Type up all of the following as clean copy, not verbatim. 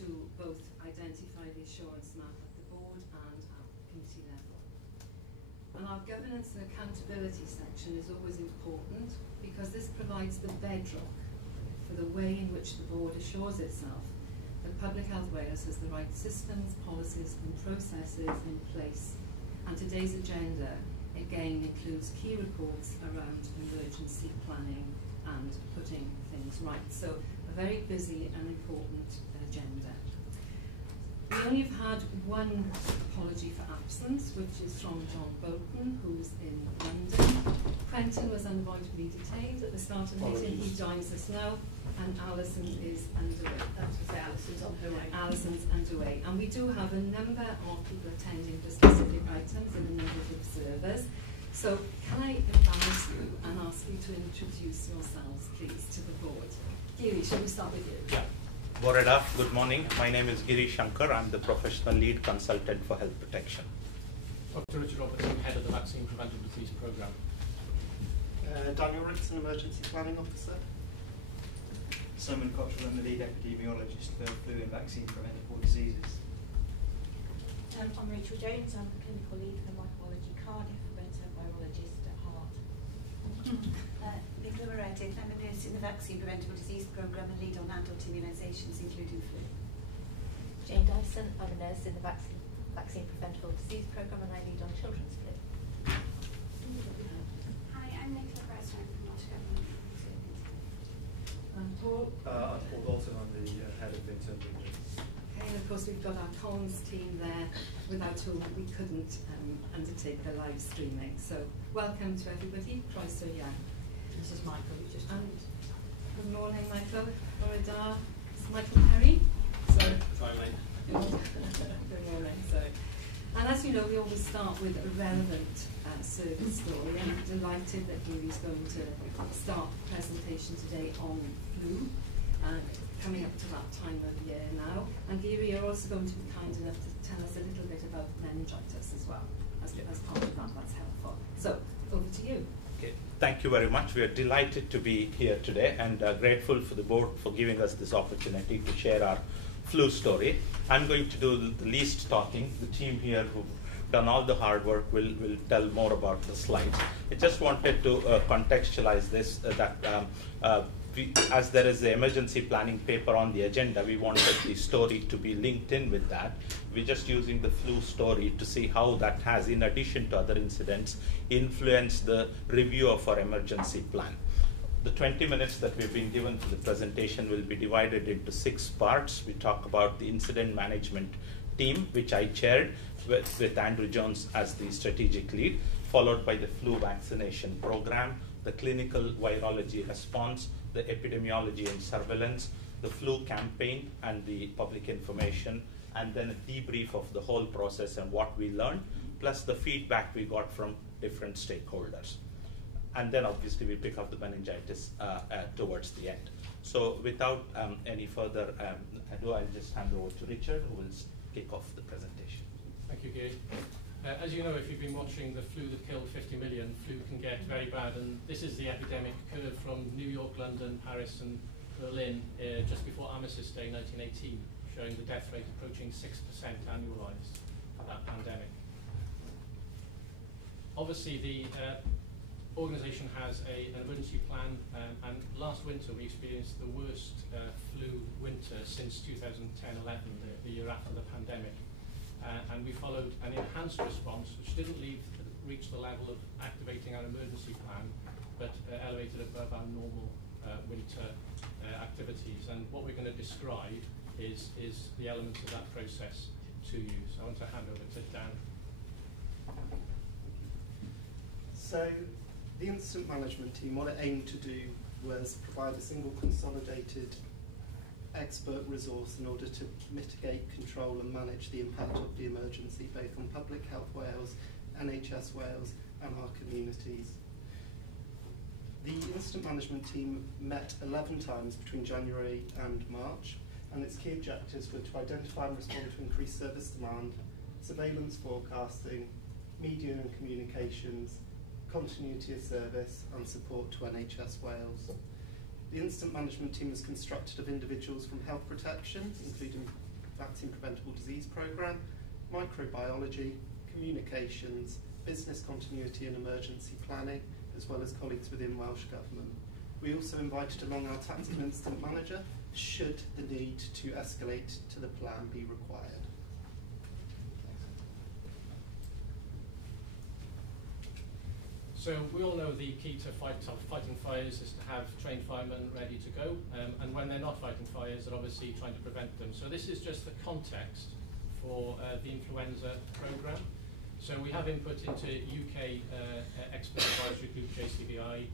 to both identify the assurance map at the board and at committee level. And our governance and accountability section is always important because this provides the bedrock for the way in which the board assures itself that Public Health Wales has the right systems, policies and processes in place. And today's agenda again includes key reports around emergency planning and putting things right. So a very busy and important agenda. We only have had one apology for absence, which is from John Bolton, who's in London. Quentin was unavoidably detained at the start of the meeting. He joins us now, and Alison is underway. That's to say, Alison's on her way. Alison's underway. And we do have a number of people attending for specific items and a number of observers. So can I advise you and ask you to introduce yourselves, please, to the board? Giri, shall we start with you? Yeah. Boreda, good morning. My name is Giri Shankar. I'm the professional lead consultant for health protection. Dr. Richard Robertson, head of the Vaccine Preventable Disease Programme. Daniel Rickson, emergency planning officer. Simon Cottrell, I'm the lead epidemiologist for flu and vaccine preventable diseases. I'm Rachel Jones, I'm the clinical lead for Microbiology Cardiff, but a virologist at heart. Nicola Meredith, I'm a nurse in the Vaccine Preventable Disease Programme and lead on adult immunisations, including flu. Jane Dyson, I'm a nurse in the Vaccine Preventable Disease Programme and I lead on children's flu. Hi, I'm Nicola Bresner from Nottingham. And Paul? I'm Paul Bolton, I'm the head of internal review. Okay, and of course we've got our comms team there, without whom we couldn't undertake the live streaming. So welcome to everybody. Croeso iawn. This is Michael. Good morning, Michael. Boreda. It's Michael Perry. So, good morning. And as you know, we always start with a relevant service story. And I'm delighted that Giri's going to start the presentation today on flu. Coming up to that time of year now. And Giri, you're also going to be kind enough to tell us a little bit about meningitis as well. As part of that, that's helpful. So, over to you. Okay. Thank you very much. We are delighted to be here today and grateful for the board for giving us this opportunity to share our flu story. I'm going to do the least talking. The team here who've done all the hard work will tell more about the slides. I just wanted to contextualize this, as there is the emergency planning paper on the agenda, we wanted the story to be linked in with that. We're just using the flu story to see how that has, in addition to other incidents, influenced the review of our emergency plan. The 20 minutes that we've been given for the presentation will be divided into 6 parts. We talk about the incident management team, which I chaired with Andrew Jones as the strategic lead, followed by the flu vaccination program, the clinical virology response, the epidemiology and surveillance, the flu campaign and the public information, and then a debrief of the whole process and what we learned, plus the feedback we got from different stakeholders. And then obviously we pick up the meningitis towards the end. So without any further ado, I'll just hand over to Richard, who will kick off the presentation. Thank you, Gary. As you know, if you've been watching the flu that killed 50 million, flu can get very bad, and this is the epidemic curve from New York, London, Paris and Berlin just before Armistice Day 1918, showing the death rate approaching 6% annualized for that pandemic. Obviously, the organisation has an emergency plan, and last winter we experienced the worst flu winter since 2010-11, the year after the pandemic. And we followed an enhanced response, which didn't reach the level of activating our emergency plan, but elevated above our normal winter activities. And what we're going to describe is the elements of that process to you. So I want to hand over to Dan. So the incident management team, what it aimed to do was provide a single consolidated expert resource in order to mitigate, control and manage the impact of the emergency, both on Public Health Wales, NHS Wales and our communities. The incident management team met 11 times between January and March, and its key objectives were to identify and respond to increased service demand, surveillance forecasting, media and communications, continuity of service and support to NHS Wales. The incident management team is constructed of individuals from health protection, including Vaccine Preventable Disease Programme, Microbiology, Communications, Business Continuity and Emergency Planning, as well as colleagues within Welsh Government. We also invited along our tactical incident manager should the need to escalate to the plan be required. So we all know the key to fighting fires is to have trained firemen ready to go, and when they're not fighting fires, they're obviously trying to prevent them. So this is just the context for the influenza programme. So we have input into UK Expert Advisory Group, JCVI.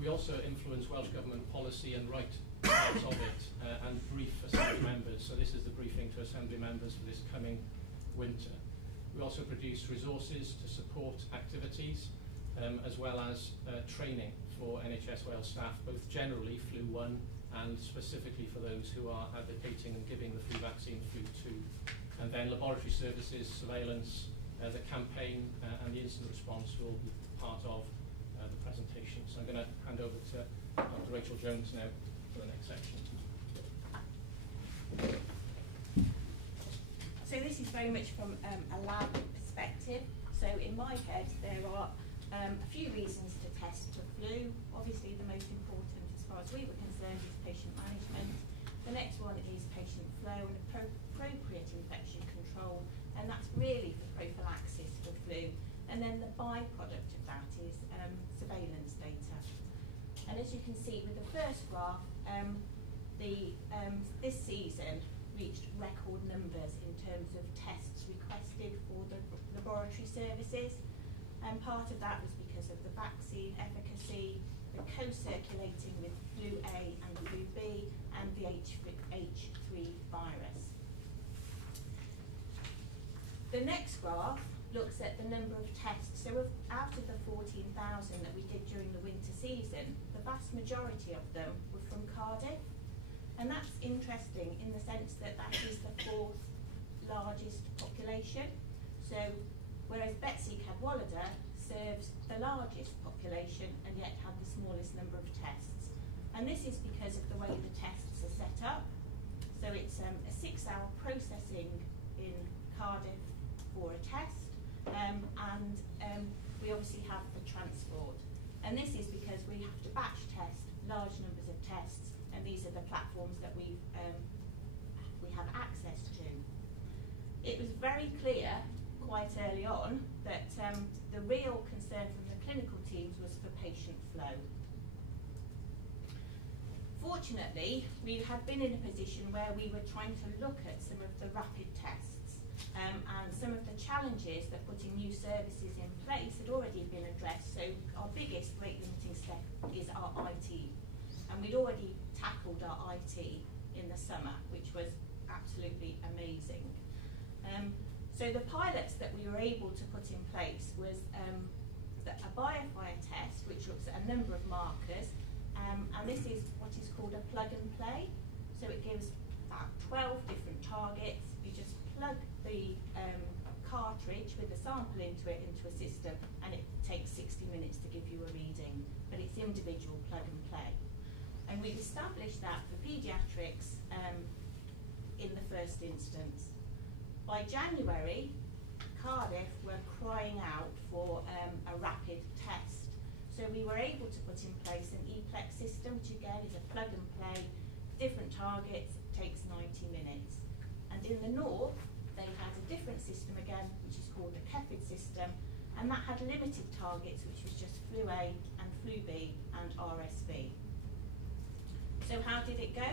We also influence Welsh Government policy and write parts of it and brief Assembly members. So this is the briefing to Assembly members for this coming winter. We also produce resources to support activities, as well as training for NHS Wales staff, both generally flu 1 and specifically for those who are advocating and giving the flu vaccine flu 2. And then laboratory services, surveillance, the campaign and the incident response will be part of the presentation. So I'm going to hand over to Dr. Rachel Jones now for the next section. So this is very much from a lab perspective. So in my head there are a few reasons to test for flu. Obviously the most important as far as we were concerned is patient management. The next one is patient flow and appropriate infection control, and that's really for prophylaxis for flu. And then the byproduct of that is surveillance data. And as you can see with the first graph, this season reached record numbers in terms of tests requested for the laboratory services. And part of that was because of the vaccine efficacy, the co-circulating with flu A and flu B, and the H3 virus. The next graph looks at the number of tests. So out of the 14,000 that we did during the winter season, the vast majority of them were from Cardiff. And that's interesting in the sense that that is the 4th largest population. So whereas Betsy Cadwallader serves the largest population and yet had the smallest number of tests. And this is because of the way the tests are set up. So it's a 6-hour processing in Cardiff for a test, and we obviously have the transport. And this is because we have to batch test large numbers of tests, and these are the platforms that we have access to. It was very clear quite early on that the real concern from the clinical teams was for patient flow. Fortunately, we had been in a position where we were trying to look at some of the rapid tests, and some of the challenges that putting new services in place had already been addressed. So our biggest rate limiting step is our IT, and we'd already tackled our IT in the summer, which was absolutely amazing. So the pilots that we were able to put in place was a biofire test, which looks at a number of markers, and this is what is called a plug and play. So it gives about 12 different targets. You just plug the cartridge with the sample into it into a system, and it takes 60 minutes to give you a reading, but it's individual plug and play. And we've established that for paediatrics in the first instance. By January, Cardiff were crying out for a rapid test. So we were able to put in place an e-plex system, which again is a plug and play, different targets, takes 90 minutes. And in the north, they had a different system again, which is called the CEPID system, and that had limited targets, which was just flu A and flu B and RSV. So how did it go?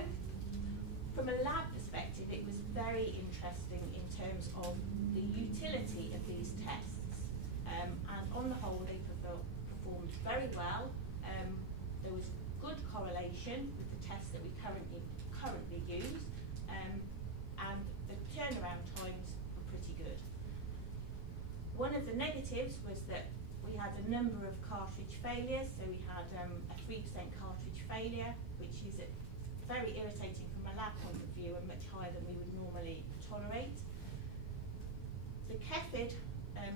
From a lab perspective, it was very interesting in terms of the utility of these tests. And on the whole, they performed very well. There was good correlation with the tests that we currently use, and the turnaround times were pretty good. One of the negatives was that we had a number of cartridge failures. So we had a 3% cartridge failure, which is very irritating from a lab point of view and much higher than we would normally tolerate. The CEPID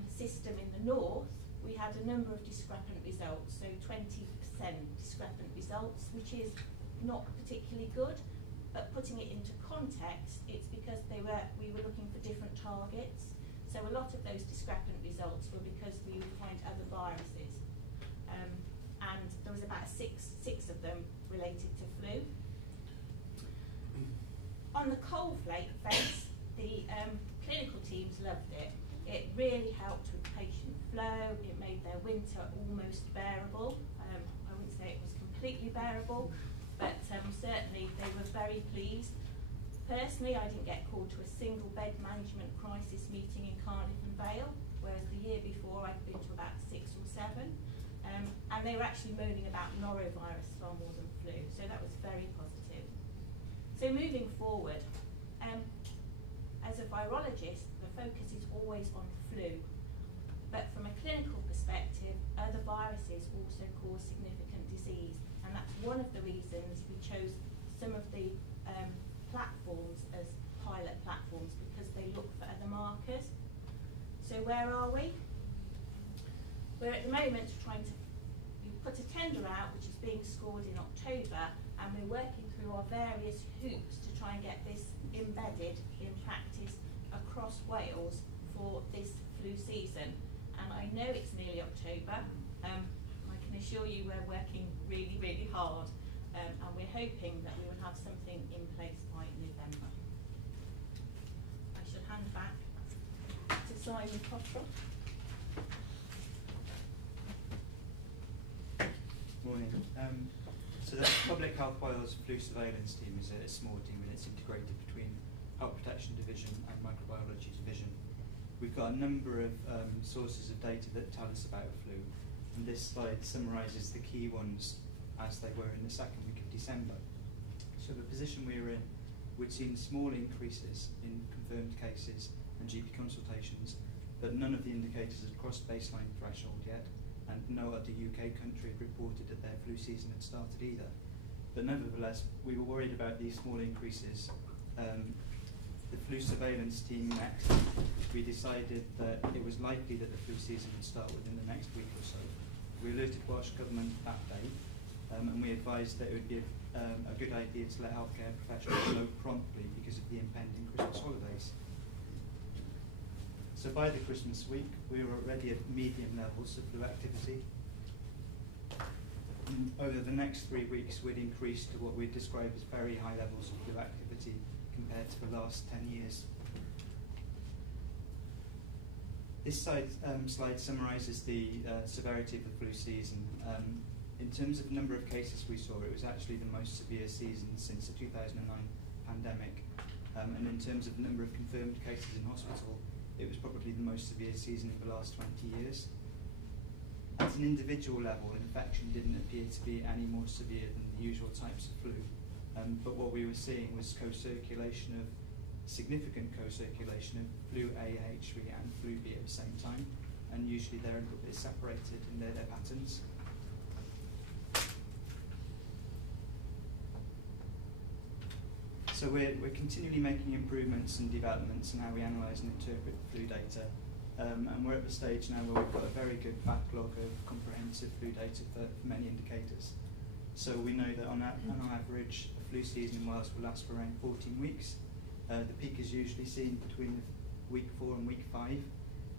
system in the north, we had a number of discrepant results, so 20% discrepant results, which is not particularly good. but putting it into context, it's because we were looking for different targets. So a lot of those discrepant results were because we would find other viruses. And there was about six of them related to flu. On the cold face, the clinical teams loved it. It really helped with patient flow. It made their winter almost bearable. I wouldn't say it was completely bearable, but certainly they were very pleased. Personally, I didn't get called to a single bed management crisis meeting in Cardiff and Vale, whereas the year before I'd been to about 6 or 7. And they were actually moaning about norovirus far more than flu, so that was very positive. So moving forward, as a virologist, the focus is always on flu. But from a clinical perspective, other viruses also cause significant disease. And that's one of the reasons we chose some of the platforms as pilot platforms, because they look for other markers. So where are we? We're at the moment trying to put a tender out, which is being scored in October, and we're working through our various hoops to try and get this embedded in practice across Wales for this flu season. And I know it's nearly October. I can assure you we're working really, really hard, and we're hoping that we will have something in place by November. I shall hand back to Simon Cottrell. Morning. So the Public Health Wales Flu Surveillance Team is a small team, and it's integrated between Health Protection Division and Microbiology Division. We've got a number of sources of data that tell us about flu, and this slide summarises the key ones as they were in the second week of December. So the position we were in, we'd seen small increases in confirmed cases and GP consultations, but none of the indicators had crossed baseline threshold yet, and no other UK country had reported that their flu season had started either. But nevertheless, we were worried about these small increases. The flu surveillance team met. We decided that it was likely that the flu season would start within the next week or so. We alerted Welsh Government that day, and we advised that it would be a good idea to let healthcare professionals know promptly because of the impending Christmas holidays. So by the Christmas week, we were already at medium levels of flu activity. Over the next 3 weeks, we'd increased to what we'd describe as very high levels of flu activity compared to the last 10 years. This slide summarises the severity of the flu season. In terms of number of cases we saw, it was actually the most severe season since the 2009 pandemic. And in terms of number of confirmed cases in hospital, it was probably the most severe season in the last 20 years. At an individual level, infection didn't appear to be any more severe than the usual types of flu. But what we were seeing was significant co-circulation of flu A, H3 and flu B at the same time, and usually they're a little bit separated in their patterns. So we're continually making improvements and developments in how we analyse and interpret the flu data, and we're at the stage now where we've got a very good backlog of comprehensive flu data for many indicators. So we know that on average, a flu season in Wales will last for around 14 weeks. The peak is usually seen between week 4 and week 5,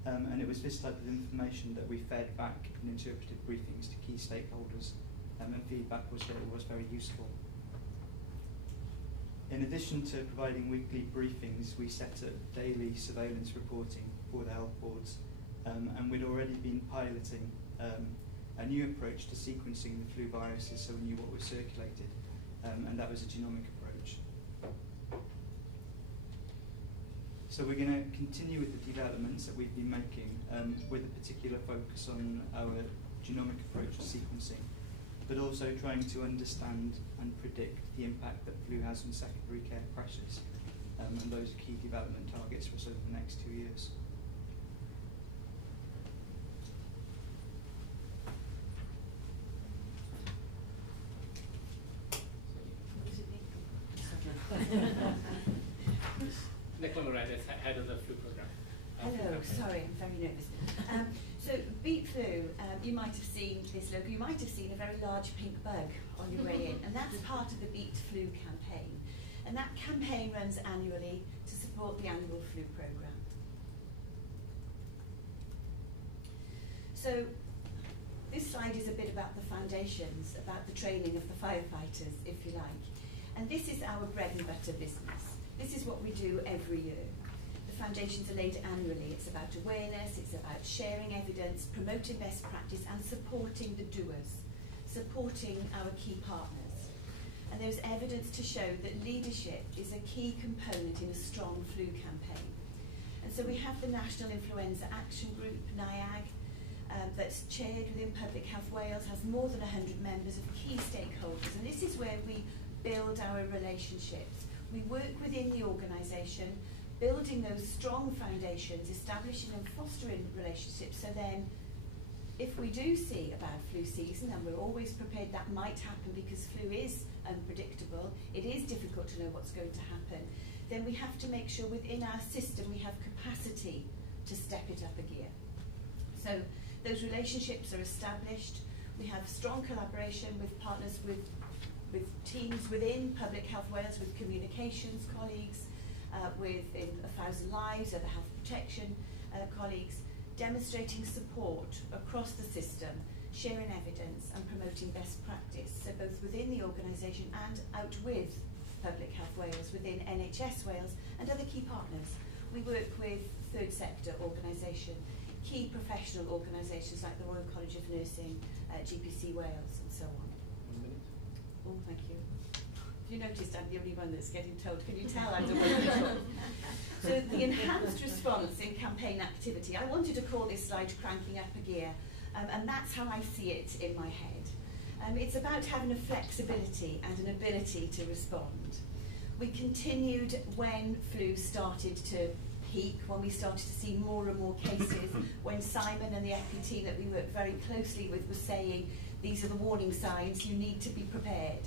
and it was this type of information that we fed back in interpretive briefings to key stakeholders, and feedback was that it was very useful. In addition to providing weekly briefings, we set up daily surveillance reporting for the health boards, and we'd already been piloting a new approach to sequencing the flu viruses so we knew what was circulated, and that was a genomic approach. So we're going to continue with the developments that we've been making with a particular focus on our genomic approach to sequencing, but also trying to understand and predict the impact that flu has on secondary care pressures, and those are key development targets for us over the next 2 years. Nicola Meredith, head of the flu programme. Hello, sorry, I'm very nervous. So beat flu, you might have seen this logo, you might have seen a very large pink bug on your way in, and that's part of the Beat Flu campaign. And that campaign runs annually to support the annual flu programme. So this slide is a bit about the foundations, about the training of the firefighters, if you like. And this is our bread and butter business. This is what we do every year. The foundations are laid annually. It's about awareness, it's about sharing evidence, promoting best practice and supporting the doers, supporting our key partners. And there's evidence to show that leadership is a key component in a strong flu campaign. And so we have the National Influenza Action Group, NIAG, that's chaired within Public Health Wales, has more than 100 members of key stakeholders, and this is where we build our relationships. We work within the organisation, building those strong foundations, establishing and fostering relationships, so then if we do see a bad flu season, and we're always prepared that might happen because flu is unpredictable, it is difficult to know what's going to happen, then we have to make sure within our system we have capacity to step it up a gear. So those relationships are established. We have strong collaboration with partners, with teams within Public Health Wales, with communications colleagues, with 1,000 Lives, other health protection colleagues, demonstrating support across the system, sharing evidence and promoting best practice, so both within the organisation and out with Public Health Wales, within NHS Wales and other key partners. We work with third sector organisation, key professional organisations like the Royal College of Nursing, GPC Wales and so on. 1 minute. Oh, thank you. You noticed I'm the only one that's getting told. Can you tell I'm the one that's told? So the enhanced response in campaign activity, I wanted to call this slide cranking up a gear, and that's how I see it in my head. It's about having a flexibility and an ability to respond. We continued when flu started to peak, when we started to see more and more cases, when Simon and the FP team that we worked very closely with were saying, these are the warning signs, you need to be prepared.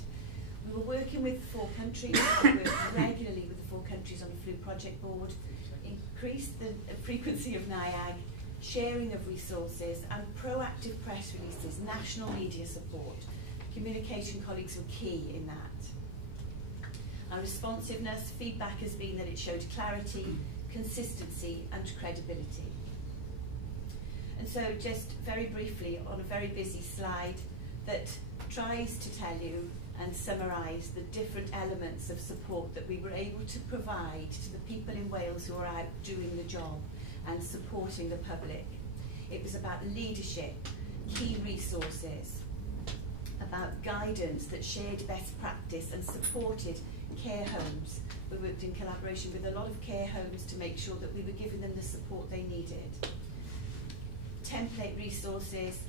We were working with 4 countries, we worked regularly with the 4 countries on the flu project board, increased the frequency of NIAG, sharing of resources and proactive press releases, national media support. Communication colleagues were key in that. Our responsiveness, feedback has been that it showed clarity, consistency and credibility. And so just very briefly on a very busy slide that tries to tell you and summarise the different elements of support that we were able to provide to the people in Wales who are out doing the job and supporting the public. It was about leadership, key resources, about guidance that shared best practice and supported care homes. We worked in collaboration with a lot of care homes to make sure that we were giving them the support they needed. Template resources,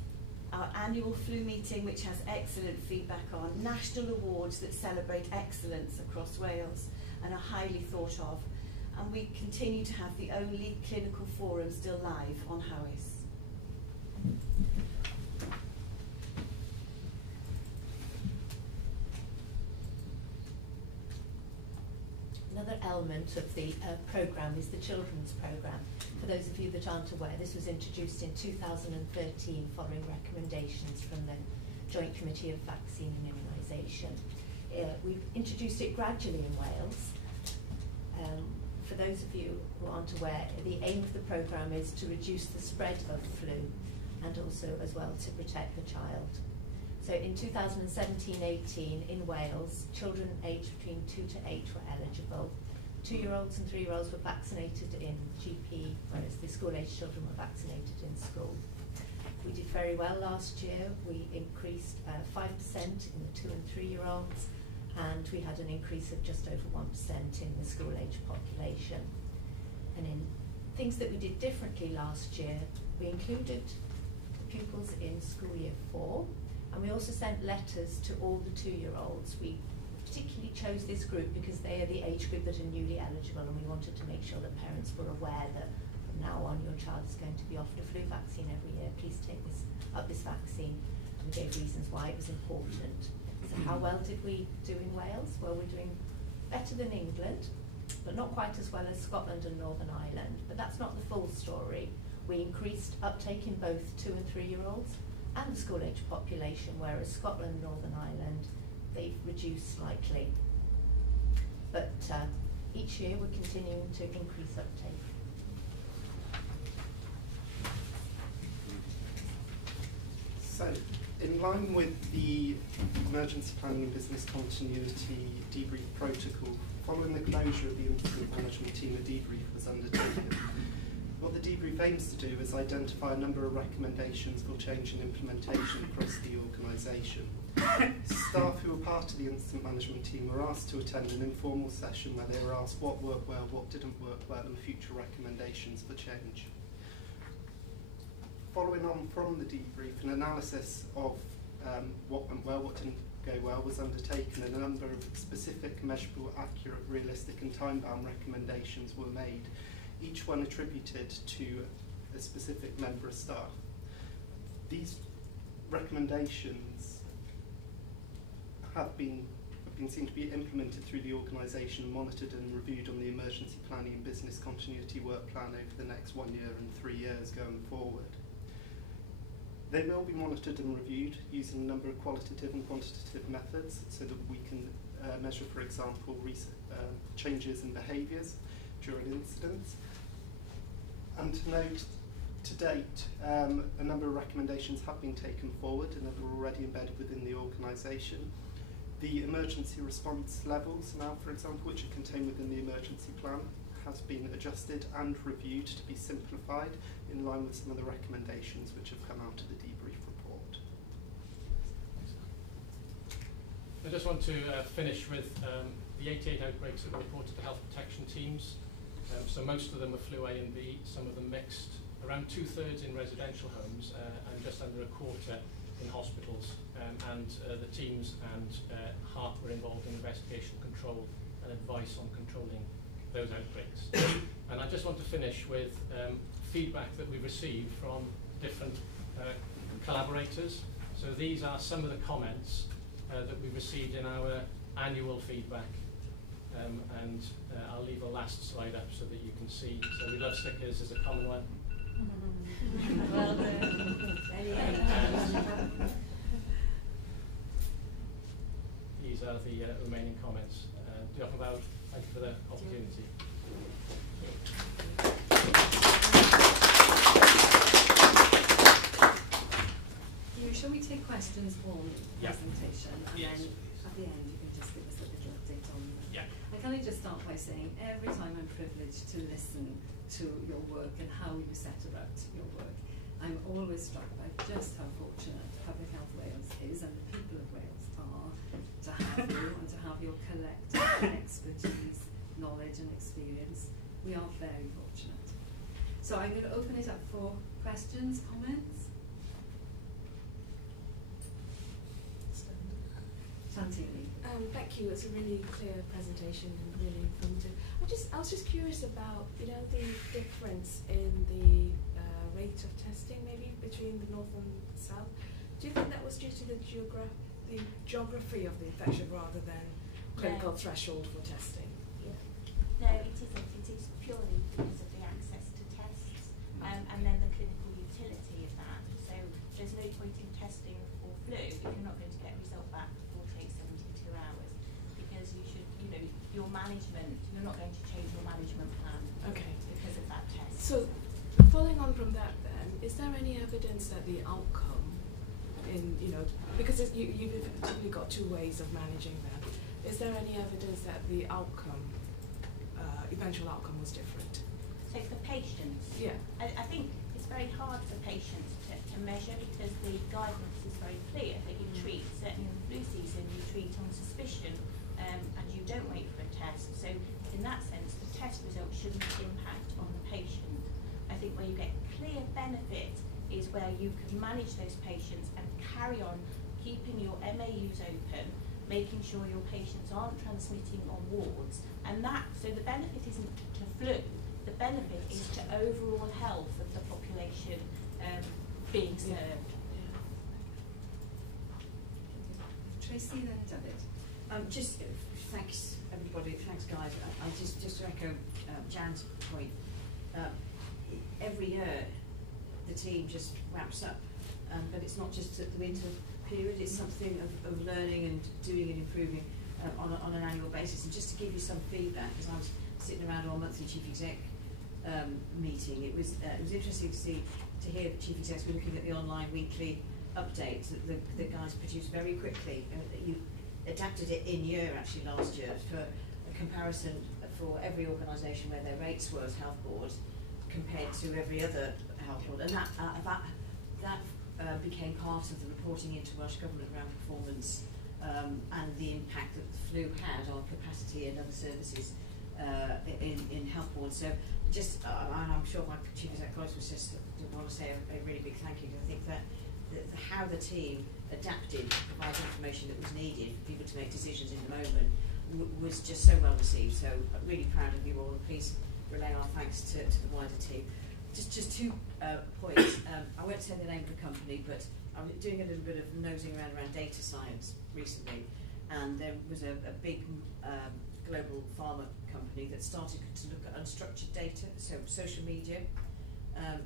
our annual flu meeting, which has excellent feedback on, national awards that celebrate excellence across Wales and are highly thought of, and we continue to have the only clinical forum still live on Howys. Another element of the programme is the children's programme. For those of you that aren't aware, this was introduced in 2013 following recommendations from the Joint Committee of Vaccine and Immunisation. We've introduced it gradually in Wales. For those of you who aren't aware, the aim of the programme is to reduce the spread of flu and also as well to protect the child. So in 2017-18 in Wales, children aged between 2 to 8 were eligible. 2-year-olds and 3-year-olds were vaccinated in GP, whereas the school-aged children were vaccinated in school. We did very well last year. We increased 5% in the 2 and 3-year-olds, and we had an increase of just over 1% in the school-aged population. And in things that we did differently last year, we included pupils in school year 4, and we also sent letters to all the 2-year-olds. We particularly chose this group because they are the age group that are newly eligible, and we wanted to make sure that parents were aware that from now on your child is going to be offered a flu vaccine every year. Please take this vaccine, and we gave reasons why it was important. So how well did we do in Wales? Well, we're doing better than England, but not quite as well as Scotland and Northern Ireland. But that's not the full story. We increased uptake in both 2 and 3-year-olds and the school-age population, whereas Scotland and Northern Ireland, they've reduced slightly. But each year we're continuing to increase uptake. So, in line with the emergency planning and business continuity debrief protocol, following the closure of the incident management team, a debrief was undertaken. What the debrief aims to do is identify a number of recommendations for change and implementation across the organisation. Staff who were part of the incident management team were asked to attend an informal session where they were asked what worked well, what didn't work well, and future recommendations for change. Following on from the debrief, an analysis of what went well, what didn't go well was undertaken, and a number of specific, measurable, accurate, realistic and time-bound recommendations were made, each one attributed to a specific member of staff. These recommendations have been seen to be implemented through the organisation, monitored and reviewed on the emergency planning and business continuity work plan over the next 1 year and 3 years going forward. They will be monitored and reviewed using a number of qualitative and quantitative methods so that we can measure, for example, changes in behaviours during incidents. And to note, to date, a number of recommendations have been taken forward and are already embedded within the organisation. The emergency response levels now, for example, which are contained within the emergency plan, has been adjusted and reviewed to be simplified in line with some of the recommendations which have come out of the debrief report. I just want to finish with the 88 outbreaks that were reported to health protection teams. So most of them were flu A and B, some of them mixed, around 2/3 in residential homes and just under a quarter in hospitals. And the teams and HART were involved in investigation, control and advice on controlling those outbreaks. And I just want to finish with feedback that we received from different collaborators. So these are some of the comments that we received in our annual feedback. And I'll leave a last slide up so that you can see. So we love stickers as a common one. Well done. These are the remaining comments. Diolch yn fawr. Thank you for the opportunity. Shall we take questions on the presentation, and yes, then please. at the end you can just give us a little update on them. Yeah. And can I just start by saying, every time I'm privileged to listen to your work and how you set about your work, I'm always struck by just how fortunate Public Health Wales is and the people of Wales are to have you and to have your collective expertise, knowledge and experience. We are very fortunate. So I'm going to open it up for questions, comments. Santini. Thank you. It's a really clear presentation and really informative. I was just curious about, the difference in the rate of testing maybe between the north and south. Do you think that was due to the geography of the infection rather than clinical threshold for testing? Yeah. No, it isn't. It is purely because of the access to tests and then the clinical utility of that. So there's no point in testing for flu if you're not going to get a result back for 48, 72 hours, because you should, your management, you're not going to change your management plan because of that test. So following on from that then, is there any evidence that the outcome because you've effectively got two ways of managing that, is there any evidence that the outcome, eventual outcome was different? So for patients, yeah, I think it's very hard for patients to measure because the guidance is very clear that you treat, certainly in the flu season, you treat on suspicion and you don't wait for a test. So in that sense, the test result shouldn't impact on the patient. I think where you get clear benefit is where you can manage those patients and carry on keeping your MAUs open, making sure your patients aren't transmitting on wards, and so the benefit isn't to flu, the benefit is to overall health of the population being served. Yeah. Tracy, then David. Just thanks everybody, thanks guys. I'll just to echo Jan's point. Every year the team just wraps up, but it's not just at the winter period, it's something of learning and doing and improving. on an annual basis. And just to give you some feedback, as I was sitting around our monthly chief exec meeting, it was interesting to hear the chief execs were looking at the online weekly updates that the guys produced very quickly. You adapted it in year actually last year for a comparison for every organisation where their rates were as health board compared to every other health board, and that became part of the reporting into Welsh Government around performance and the impact that the flu had on capacity and other services in health boards. So just, and I'm sure my chief exec colleagues was just want to say a really big thank you. I think that how the team adapted to provide information that was needed for people to make decisions in the moment was just so well received. So I'm really proud of you all, and please relay our thanks to the wider team. Just 2 points. I won't say the name of the company, but I'm doing a little bit of nosing around data science recently, and there was a big global pharma company that started to look at unstructured data, so social media,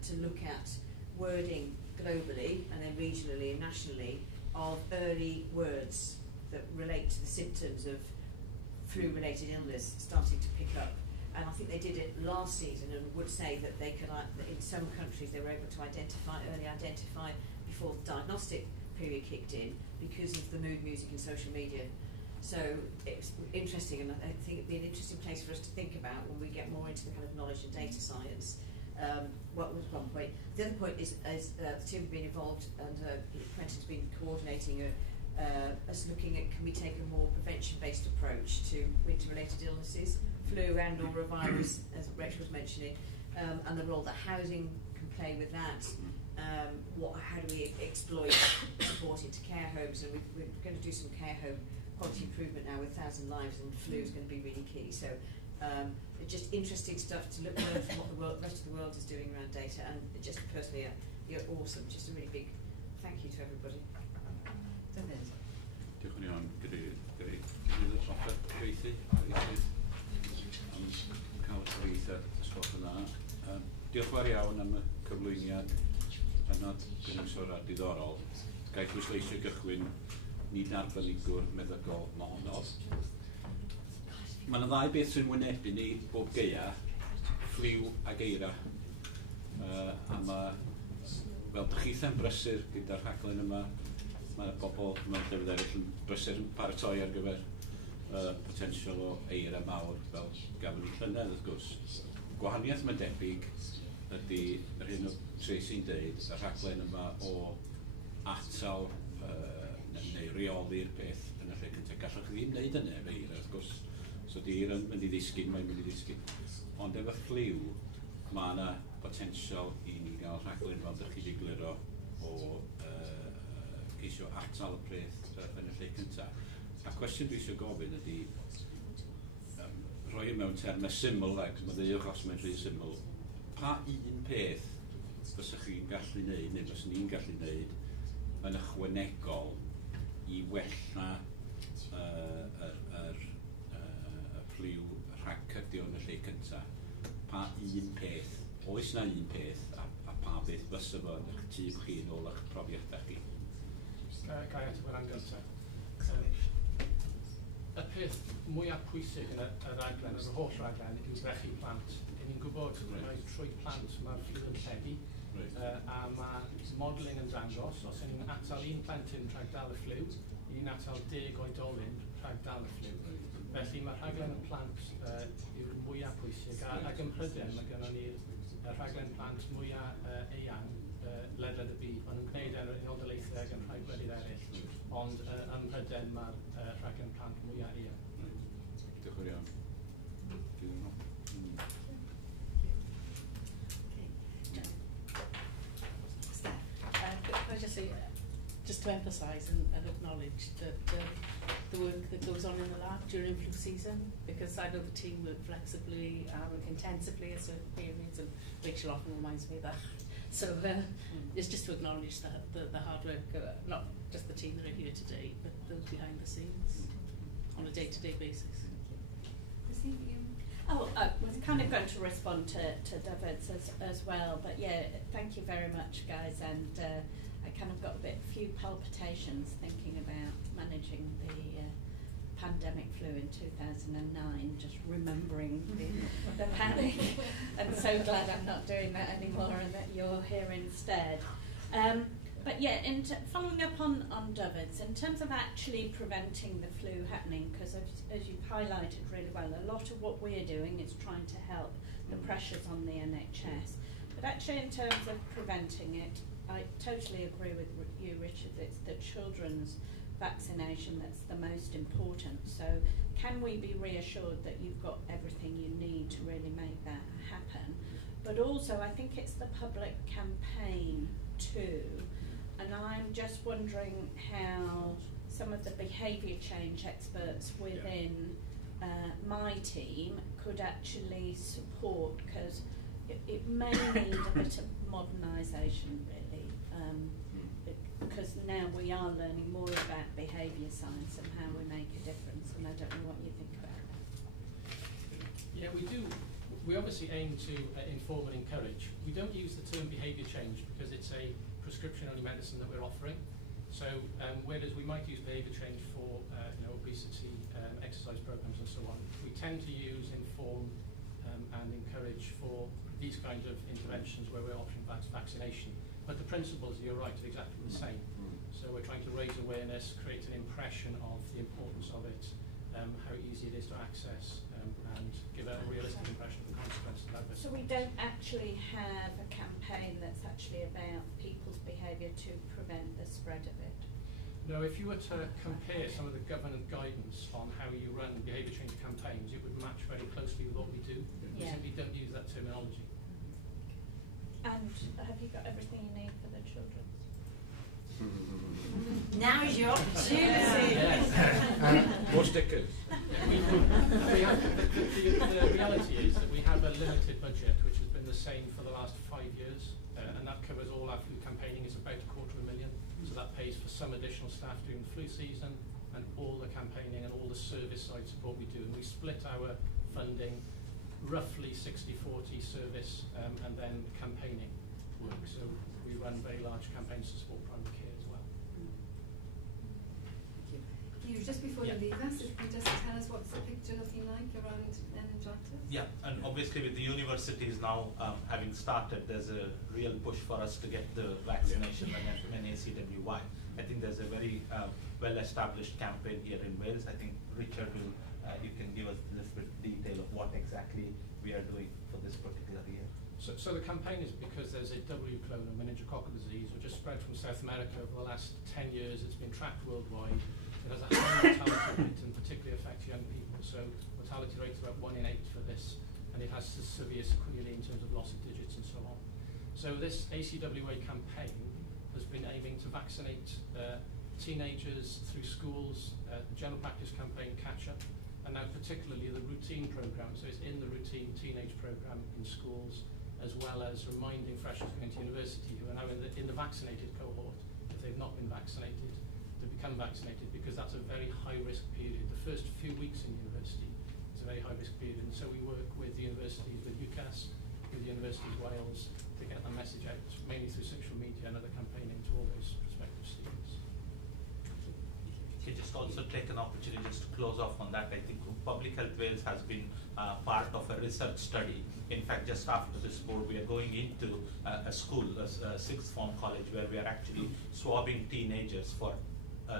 to look at wording globally and then regionally and nationally of early words that relate to the symptoms of flu-related illness starting to pick up. And I think they did it last season, and would say that they could, in some countries, they were able to early identify before the diagnostic period kicked in because of the mood music and social media. So it's interesting, and I think it'd be an interesting place for us to think about when we get more into the kind of knowledge and data science. What was one point? The other point is the team have been involved, and Quentin's been coordinating us looking at, can we take a more prevention-based approach to winter-related illnesses, flu and or a virus, as Rach was mentioning, and the role that housing can play with that. How do we exploit support into care homes? And we're going to do some care home quality improvement now with 1,000 Lives, and flu is going to be really key. So just interesting stuff to look at from what the rest of the world is doing around data, and just personally, you're awesome. Just a really big thank you to everybody. Diolch yn iawn, gyrru offer gyfeithi am cael y cyfeithiad ysgol yna. Diolch fawr iawn am y cyflwyniad hynod gynnwysorad diddorol. Gaeth bwysleisio gychwyn nid arbenigwr meddygol mohonodd. Mae yna 2 beth sy'n wynebu ni bob geia, ffliw a geira. A mae, fel bych chi'n brysur gyda'r rhaglen yma, mae bobl mewn llefydd eraill yn brysur yn paratoi ar gyfer potensial o eira mawr fel gafon ni llynedd wrth gwrs. Gwahaniaeth mae'n debyg ydy yr hyn o Tracy'n deud, y rhaglen yma o atal neu reoli'r peth yn y lle cyntaf. Gallwch chi ddim wneud yna efo eira wrth gwrs. So di eira yn mynd i ddisgyn, mae'n mynd i ddisgyn. Ond efo ffliw, mae yna potensial i ni gael rhaglen fel ydych chi wedi gliro o geisio atal y peth yn y lle cyntaf. A cwestiwn dwi eisiau gofyn ydy, rhoi mewn termau syml, mae ddeuwch os mae'n rhy syml, pa un peth fysych chi'n gallu neud, neu fysych ni'n gallu neud, yn ychwanegol i wella y ffliw rhagcydio yn y lle cyntaf? Pa un peth, oes na un peth, a pa beth fysa fo yn eich tîm chi yn ôl eich profiadau chi? Gai ateb hwnna'n gyntaf. Y peth mwyaf pwysig yn y raglen, yr holl raglen, yw brechu plant. Yn ni'n gwybod mai trwy plant mae'r ffliw yn lledu, a mae modelling yn dangos, os y'n ni'n atal un plentyn rhag dal y ffliw, ni'n atal 10 oedolyn rhag dal y ffliw. Felly mae rhaglen y plant yw'r mwyaf pwysig, ac ym Mhryden mae gennym ni rhaglen plant mwyaf eang ledled y byd. Maen nhw'n gwneud yn unol-daleithiau ac yn rhai gwledydd eraill, ond ym Mhryden mae'r rhaglen plant mwyaf eang. Diolch yn iawn. Can I just say, just to emphasise and acknowledge that the work that goes on in the lab during flu season, because I know the team work flexibly, intensively at certain periods, and Rachel often reminds me of that. So it's just to acknowledge that the hard work, not just the team that are here today, but those behind the scenes on a day-to-day basis. Oh, I was kind of going to respond to David's as well, but yeah, thank you very much, guys, and I kind of got a few palpitations thinking about managing pandemic flu in 2009, just remembering the panic. I'm so glad I'm not doing that anymore and that you're here instead. But yeah, following up on Dovett's, in terms of actually preventing the flu happening, because as you've highlighted really well, a lot of what we're doing is trying to help the pressures on the NHS. But actually in terms of preventing it, I totally agree with you, Richard, it's the children's vaccination that's the most important. So can we be reassured that you've got everything you need to really make that happen? But also I think it's the public campaign too. And I'm just wondering how some of the behaviour change experts within my team could actually support, because it may need a bit of modernisation really, because now we are learning more about behaviour science and how we make a difference, and I don't know what you think about that. Yeah, we do. We obviously aim to inform and encourage. We don't use the term behaviour change because it's a prescription-only medicine that we're offering. So whereas we might use behaviour change for obesity, exercise programs and so on, we tend to use inform and encourage for these kinds of interventions where we're offering vaccination. But the principles, you're right, are exactly the same. So we're trying to raise awareness, create an impression of the importance of it, how easy it is to access, and give a realistic impression of the consequences of that. So we don't actually have a campaign that's actually about people's behaviour to prevent the spread of it? No, if you were to compare some of the government guidance on how you run behaviour change campaigns, it would match very closely with what we do. We simply don't use that terminology. And have you got everything you need for the children? Now is your opportunity. More stickers. The reality is that we have a limited budget, which has been the same for the last 5 years, and that covers all our flu campaigning. It's about $250,000, so that pays for some additional staff during the flu season and all the campaigning and all the service side support we do. And we split our funding roughly 60-40 service and then campaigning work. So we run very large campaigns to support primary care as well. You, just before you leave us, if you could just tell us what's the picture looking like around meningitis? Yeah, and obviously with the universities now having started, there's a real push for us to get the vaccination and ACWY. I think there's a very well-established campaign here in Wales. I think Richard will, you can give us a little bit detail of what exactly we are doing for this particular year. So the campaign is because there's a W clone of meningococcal disease, which has spread from South America over the last 10 years. It's been tracked worldwide. It has a high mortality rate and particularly affects young people. So mortality rate is about 1 in 8 for this, and it has severe sequelae in terms of loss of digits and so on. So this ACWA campaign has been aiming to vaccinate teenagers through schools, the general practice campaign catch-up, and now particularly the routine programme. So it's in the routine teenage programme in schools, as well as reminding freshers going to university who are now in the vaccinated cohort, if they've not been vaccinated, to become vaccinated, because that's a very high-risk period. The first few weeks in university is a very high-risk period, and so we work with the universities, with UCAS, with the University of Wales, to get the message out, mainly through social media and other campaigning to all those prospective students. You just also take an opportunity just to close off on that. I think Public Health Wales has been part of a research study. In fact, just after this board, we are going into a school, a sixth form college, where we are actually swabbing teenagers for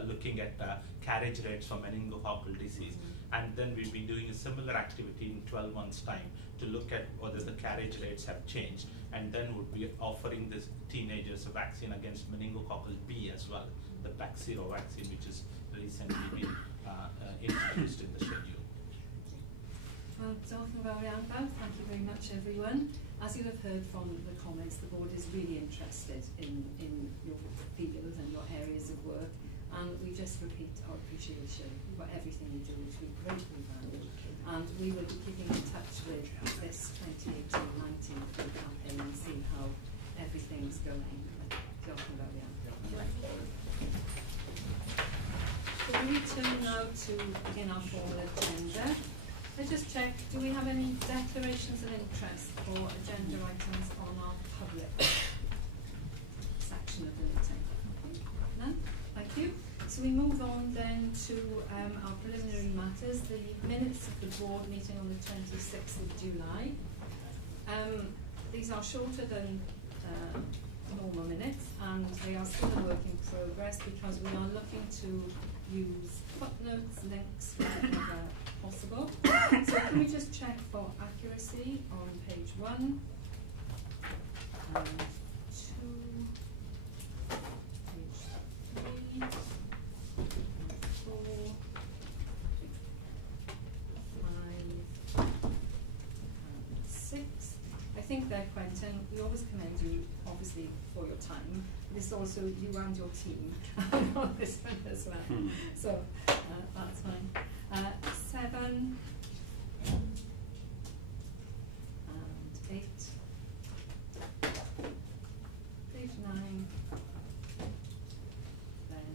looking at carriage rates for meningococcal disease. And then we'll be doing a similar activity in 12 months' time to look at whether the carriage rates have changed. And then we'll be offering these teenagers a vaccine against meningococcal B as well, the Paxiro vaccine, which is recently been introduced in the schedule. Well, Jonathan Valrian, thank you very much, everyone. As you have heard from the comments, the board is really interested in your field and your areas of work, and we just repeat our appreciation for everything you do, which we greatly value. And we will be keeping in touch with this 2018-19 flu campaign and see how everything's going. Jonathan Valrian. So we turn now to begin our formal agenda. Let's just check, do we have any declarations of interest or agenda items on our public section of the meeting? No? Thank you. So we move on then to our preliminary matters, the minutes of the board meeting on the 26th of July. These are shorter than normal minutes, and they are still a work in progress because we are looking to use footnotes, links wherever possible. So can we just check for accuracy on page 1 and 2, page 3, 4, 5, and 6. I think there, Quentin, we always commend you, obviously, for your time. But it's also you and your team on this one as well. So that's fine. 7 and 8, page 9, then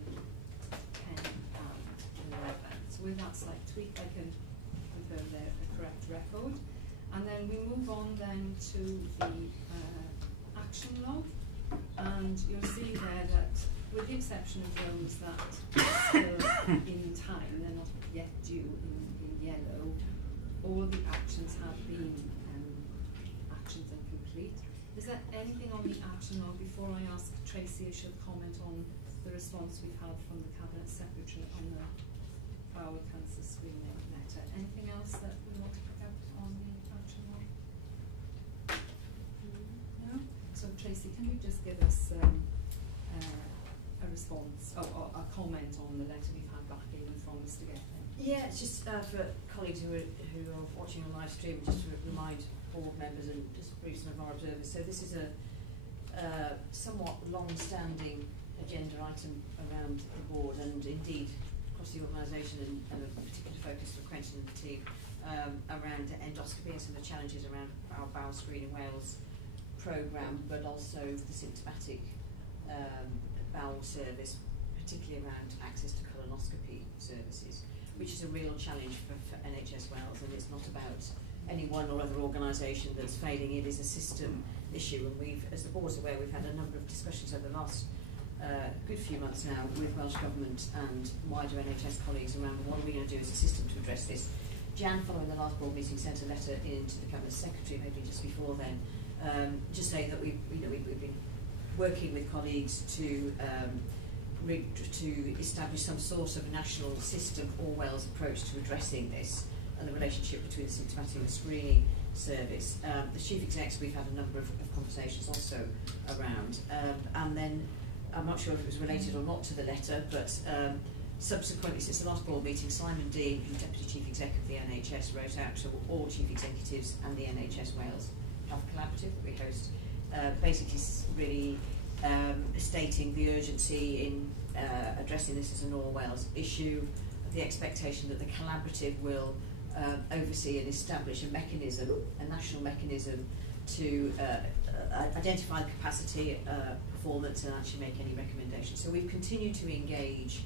10 and 11. So with that slight tweak, I can confirm they're a correct record. And then we move on then to the action log, and you'll see there that, with the exception of those that are still in time, they're not yet due in yellow, all the actions have been actions and complete. Is there anything on the action log before I ask Tracy if she'll comment on the response we've had from the Cabinet Secretary on the bowel cancer screening letter? Anything else that we want to pick up on the action log? No? So Tracy, can you just give us a response or a comment on the letter we've had back in from Mr. Gethin? Yeah, it's just for colleagues who are watching on live stream, just to remind board members and just brief some of our observers. So this is a somewhat long-standing agenda item around the board and indeed across the organisation, and a particular focus for Quentin and the team around endoscopy and some of the challenges around our bowel screening Wales programme, but also the symptomatic bowel service, particularly around access to colonoscopy services, which is a real challenge for NHS Wales, and it's not about any one or other organisation that's failing. It is a system issue, and we've, as the board's aware, we've had a number of discussions over the last good few months now with Welsh Government and wider NHS colleagues around what are we going to do as a system to address this. Jan, following the last board meeting, sent a letter in to the Cabinet Secretary, maybe just before then, just saying that we've been working with colleagues to establish some sort of national system or Wales approach to addressing this and the relationship between the symptomatic and screening service. The Chief Execs, we've had a number of conversations also around, and then I'm not sure if it was related or not to the letter, but subsequently, since the last board meeting, Simon Dean, who's Deputy Chief Exec of the NHS, wrote out to all Chief Executives and the NHS Wales Health Collaborative that we host, basically really stating the urgency in addressing this as an all Wales issue, the expectation that the collaborative will oversee and establish a mechanism, a national mechanism to identify the capacity, performance, and actually make any recommendations. So we've continued to engage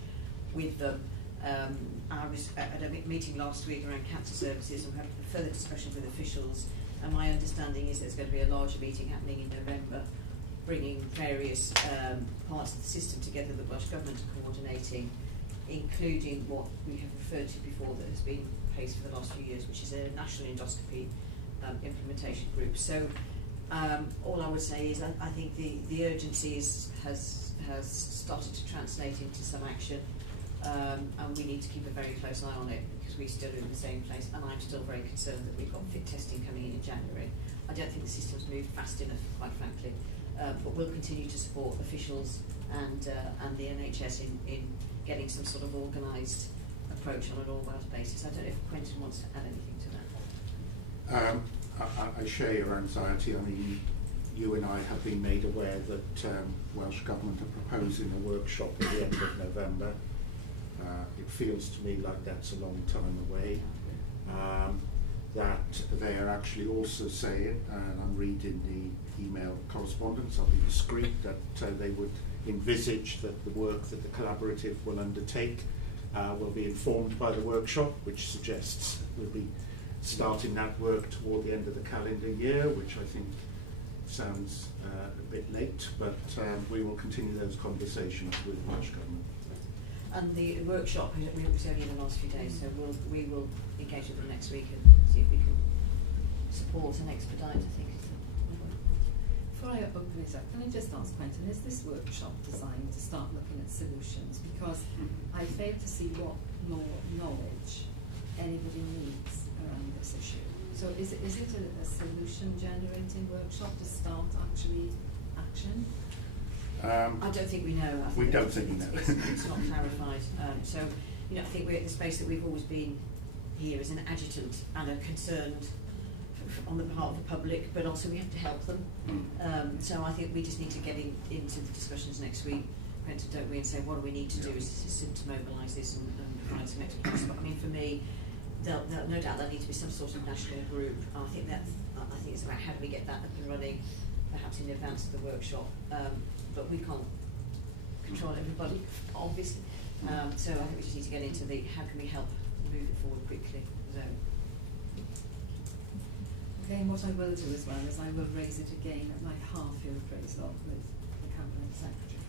with them. I was at a meeting last week around cancer services, and we had further discussions with officials, and my understanding is there's going to be a larger meeting happening in November, bringing various parts of the system together with Welsh Government coordinating, including what we have referred to before that has been in place for the last few years, which is a national endoscopy implementation group. So all I would say is I think the urgency has started to translate into some action, and we need to keep a very close eye on it because we're still in the same place, and I'm still very concerned that we've got fit testing coming in January. I don't think the system's moved fast enough, quite frankly, but we'll continue to support officials and the NHS in getting some sort of organised approach on an all-Wales basis. I don't know if Quentin wants to add anything to that. I share your anxiety. I mean, you and I have been made aware that Welsh Government are proposing a workshop at the end of November. It feels to me like that's a long time away. That they are actually also saying, and I'm reading the email correspondence, I'll be discreet, that they would envisage that the work that the collaborative will undertake will be informed by the workshop, which suggests we'll be starting that work toward the end of the calendar year, which I think sounds a bit late, but we will continue those conversations with Welsh Government. And the workshop, it was only in the last few days, so we will engage with them next week and see if we can support and expedite, I think. Before I open it up, can I just ask Quentin, is this workshop designed to start looking at solutions? Because I fail to see what more knowledge anybody needs around this issue. So is it a solution generating workshop to start actually action? I don't think we know. We don't think we know. It's not clarified. So, I think we're at the space that we've always been here as an adjutant and a concerned on the part of the public, but also we have to help them. So I think we just need to get into the discussions next week, Quentin, don't we, and say what do we need to do to mobilise this and provide some expertise. But I mean, for me, no doubt there needs to be some sort of national group. I think it's about how do we get that up and running, perhaps in advance of the workshop. But we can't control everybody, obviously. So I think we just need to get into the how can we help move it forward quickly. So. Okay, and what I will do as well is I will raise it again at my half-year appraisal with the Cabinet Secretary.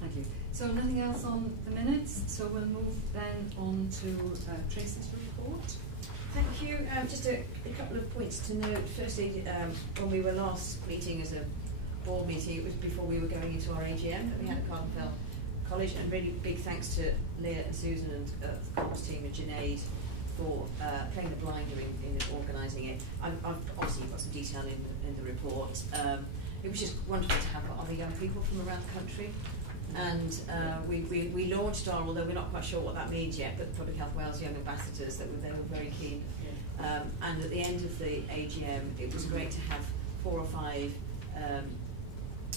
Thank you. So nothing else on the minutes, so we'll move then on to Tracy's report. Thank you. Just a couple of points to note. Firstly, when we were last meeting as a board meeting, it was before we were going into our AGM that we had at Cardenfell College, and really big thanks to Leah and Susan and the comms team and Junaid for playing the blinder in organising it. I've obviously got some detail in the report. It was just wonderful to have other young people from around the country, and we launched our, although we're not quite sure what that means yet, but Public Health Wales Young Ambassadors, they were very keen. And at the end of the AGM, it was great to have 4 or 5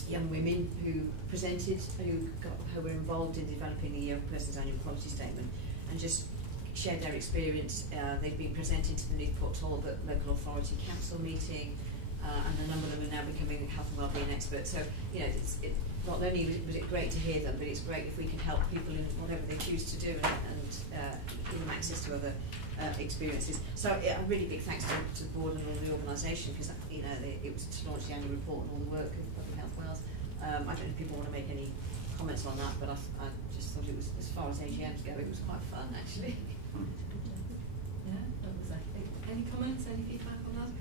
young women who presented, who were involved in developing the Young Person's Annual Quality Statement, and just shared their experience. They've been presented to the Newport Talbot Local Authority Council meeting, and a number of them are now becoming health and wellbeing experts. So, not only was it great to hear them, but it's great if we can help people in whatever they choose to do and give them access to other experiences. So a really big thanks to the board and all the organisation, because it was to launch the annual report and all the work of Public Health Wales. I don't know if people want to make any comments on that, but I just thought it was, as far as AGMs go, it was quite fun actually. Yeah, that was any comments, any feedback on that?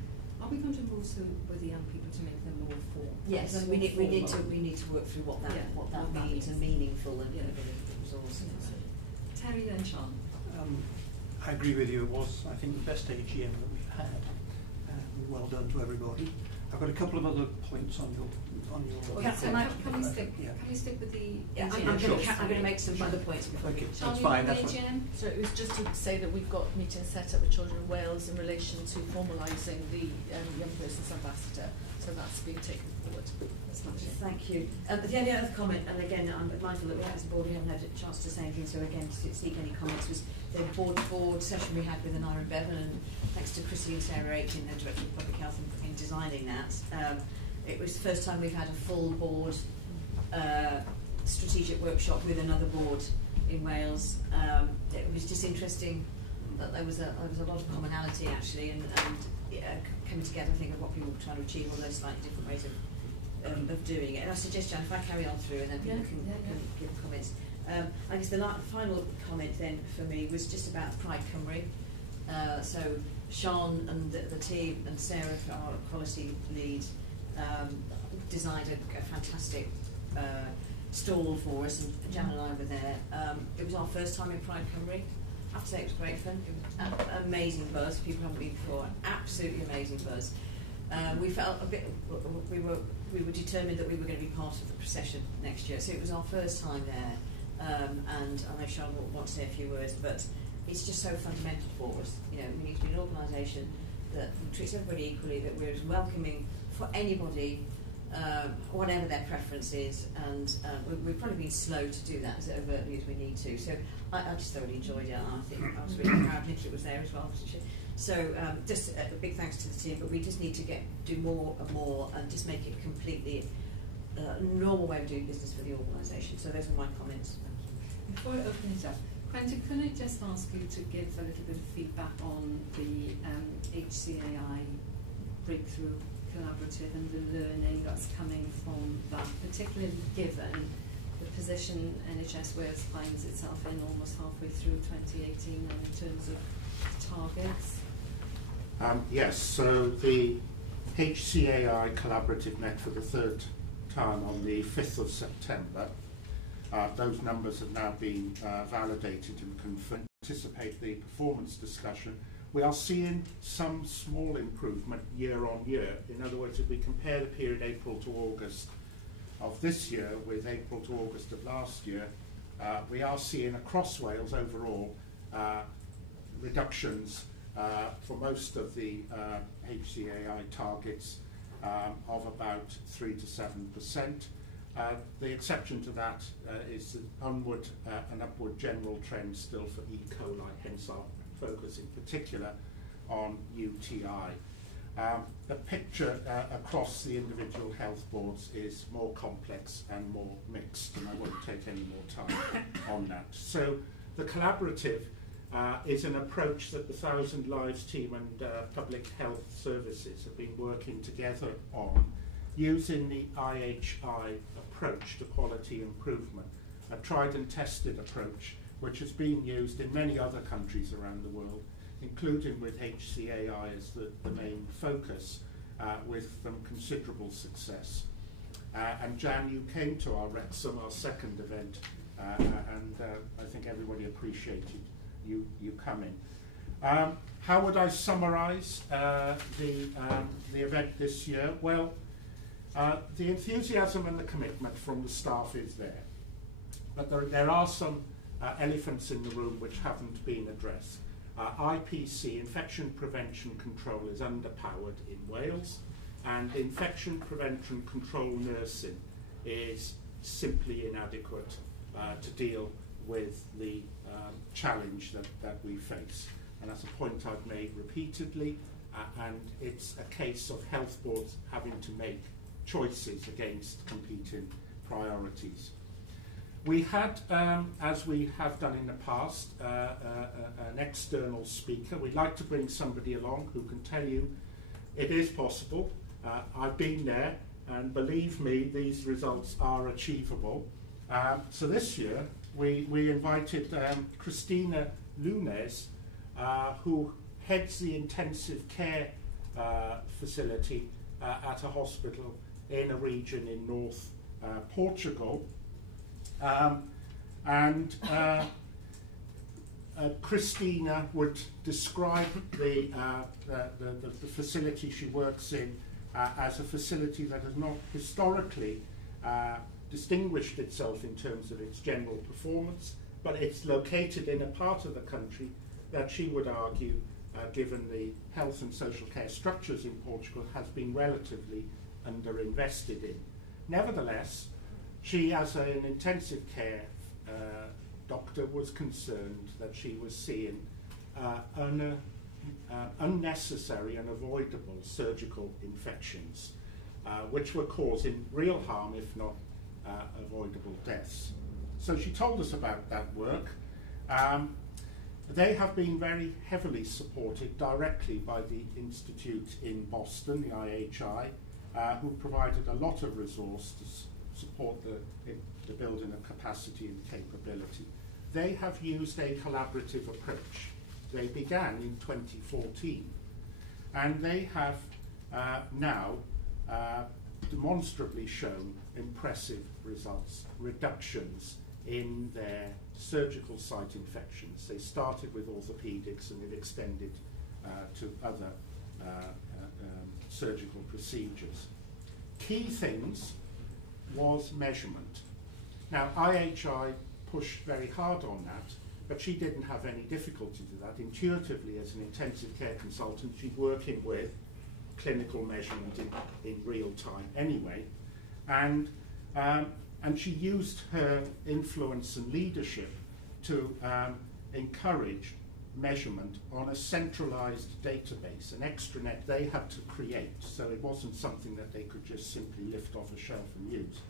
Are we going to move with the young people to make them more formal? Yes, we need to work through what that means and meaningful and resource. Terry then Sean. I agree with you. It was, I think, the best AGM that we've had. Well done to everybody. I've got a couple of other points on your. Can we stick with the? Yeah, I'm going to make some other points before. Okay, Sean, that's fine. That's fine. So it was just to say that we've got meetings set up with Children in Wales in relation to formalising the Young Person's Ambassador. So that's being taken forward. Thank you. The only other comment, and again, I'm mindful that we as a board we haven't had a chance to say anything, so again, to seek any comments, was the board session we had with Anira and Bevan, and thanks to Chrissy and Sarah Aitken, the Director of Public Health, in designing that. It was the first time we've had a full board strategic workshop with another board in Wales. It was just interesting that there was a lot of commonality actually, and coming together, I think, of what people were trying to achieve, all those slightly different ways of doing it. And I suggest, Jan, if I carry on through and then people can give comments. I guess the final comment then for me was just about Pride Cymru. So Sean and the team and Sarah, our quality lead, designed a fantastic stall for us, and Jan and I were there. It was our first time in Pride Cymru. I have to say it was great fun. It was amazing buzz. People haven't been before. Absolutely amazing buzz. We felt a bit. We were determined that we were going to be part of the procession next year. So it was our first time there, and I know Sean will want to say a few words, but it's just so fundamental for us. We need to be an organisation that treats everybody equally, that we're as welcoming for anybody, whatever their preference is, and we've probably been slow to do that as overtly as we need to. So I just thoroughly enjoyed it, and I think I was really proud Nicola was there as well. So just a big thanks to the team, but we just need to do more and more and just make it completely normal way of doing business for the organisation. So those are my comments. Before I open it up, Quentin, can I just ask you to give a little bit of feedback on the HCAI breakthrough collaborative and the learning that's coming from that, particularly given the position NHS Wales finds itself in almost halfway through 2018 now in terms of targets? Yes, so the HCAI Collaborative met for the third time on the 5th of September. Those numbers have now been validated and can anticipate the performance discussion. We are seeing some small improvement year on year. In other words, if we compare the period April to August of this year with April to August of last year, we are seeing across Wales overall reductions for most of the HCAI targets of about 3 to 7%. The exception to that is an upward general trend still for E. coli, hence our focus in particular on UTI. The picture across the individual health boards is more complex and more mixed, and I won't take any more time on that. So the collaborative is an approach that the 1,000 Lives team and Public Health Services have been working together on, using the IHI approach to quality improvement, a tried and tested approach which has been used in many other countries around the world, including with HCAI as the main focus, with some considerable success. And Jan, you came to our Wrexham, our second event, and I think everybody appreciated you coming. How would I summarise the event this year? Well, the enthusiasm and the commitment from the staff is there, but there are some elephants in the room which haven't been addressed. IPC, infection prevention control, is underpowered in Wales, and infection prevention control nursing is simply inadequate to deal with the challenge that we face. And that's a point I've made repeatedly, and it's a case of health boards having to make choices against competing priorities. We had, as we have done in the past, an external speaker. We'd like to bring somebody along who can tell you it is possible. I've been there, and believe me, these results are achievable. So this year, we invited Christina Lunes, who heads the intensive care facility at a hospital in a region in North Portugal. Christina would describe the facility she works in as a facility that has not historically distinguished itself in terms of its general performance, but it's located in a part of the country that she would argue, given the health and social care structures in Portugal, has been relatively underinvested in. Nevertheless, she, as an intensive care doctor, was concerned that she was seeing unnecessary and avoidable surgical infections, which were causing real harm, if not avoidable deaths. So she told us about that work. They have been very heavily supported directly by the Institute in Boston, the IHI, who provided a lot of resource to support the building of capacity and capability. They have used a collaborative approach. They began in 2014, and they have now demonstrably shown impressive results, reductions in their surgical site infections. They started with orthopedics and they've extended to other surgical procedures. Key things was measurement. Now, IHI pushed very hard on that, but she didn't have any difficulty with that. Intuitively, as an intensive care consultant, she's working with clinical measurement in real time anyway, and she used her influence and leadership to encourage measurement on a centralized database, an extranet they had to create, so it wasn't something that they could just simply lift off a shelf and use.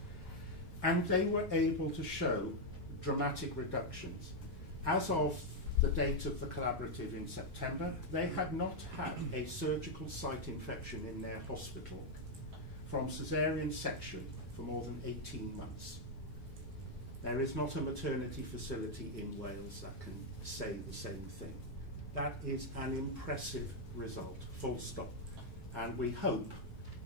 And they were able to show dramatic reductions. As of the date of the collaborative in September, they had not had a surgical site infection in their hospital from caesarean section for more than 18 months. There is not a maternity facility in Wales that can say the same thing. That is an impressive result, full stop. And we hope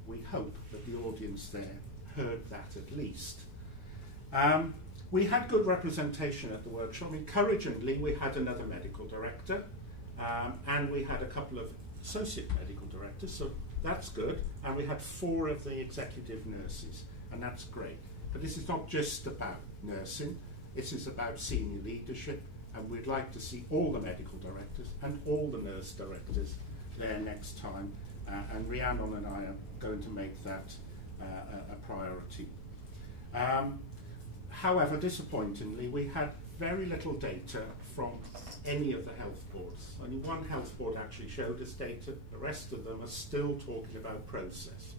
that the audience there heard that at least. We had good representation at the workshop. Encouragingly, we had another medical director, and we had a couple of associate medical directors, so that's good. And we had 4 of the executive nurses, and that's great. But this is not just about nursing, this is about senior leadership, and we'd like to see all the medical directors and all the nurse directors there next time, and Rhiannon and I are going to make that a priority. However, disappointingly, we had very little data from any of the health boards. Only one health board actually showed us data. The rest of them are still talking about process.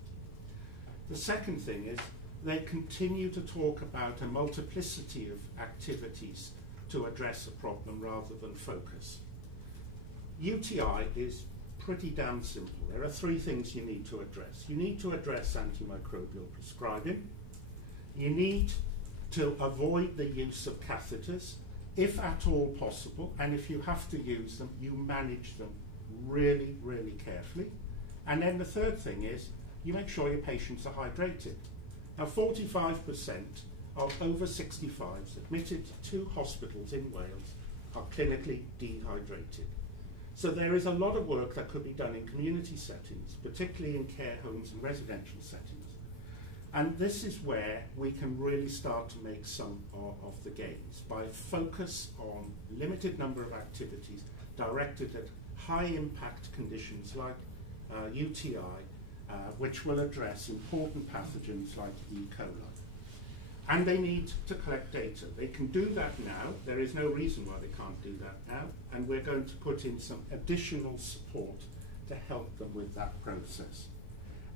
The second thing is they continue to talk about a multiplicity of activities to address a problem rather than focus. UTI is pretty damn simple. There are 3 things you need to address. You need to address antimicrobial prescribing. You need to avoid the use of catheters, if at all possible, and if you have to use them, you manage them really, really carefully. And then the third thing is you make sure your patients are hydrated. Now, 45% of over 65s admitted to hospitals in Wales are clinically dehydrated. So there is a lot of work that could be done in community settings, particularly in care homes and residential settings. And this is where we can really start to make some of the gains by focus on limited number of activities directed at high impact conditions like UTI, which will address important pathogens like E. coli. And they need to collect data. They can do that now. There is no reason why they can't do that now. And we're going to put in some additional support to help them with that process.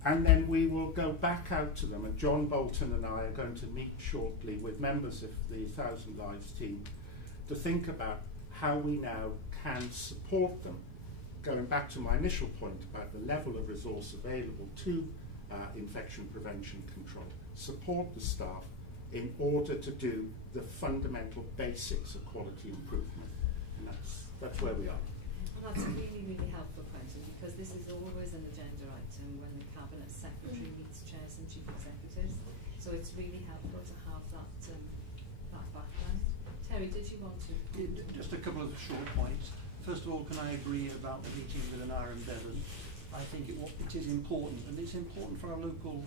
And then we will go back out to them, and John Bolton and I are going to meet shortly with members of the 1,000 Lives team to think about how we now can support them, going back to my initial point about the level of resource available to infection prevention control, support the staff in order to do the fundamental basics of quality improvement. And that's where we are. And that's a really, really helpful, Quentin, because this is always an agenda item when the Cabinet Secretary meets chairs and chief executives. So it's really helpful to have that background. Terry, did you want to? Just a couple of short points. First of all, can I agree about the meeting with Anara and Devon? I think it is important, and it's important for our local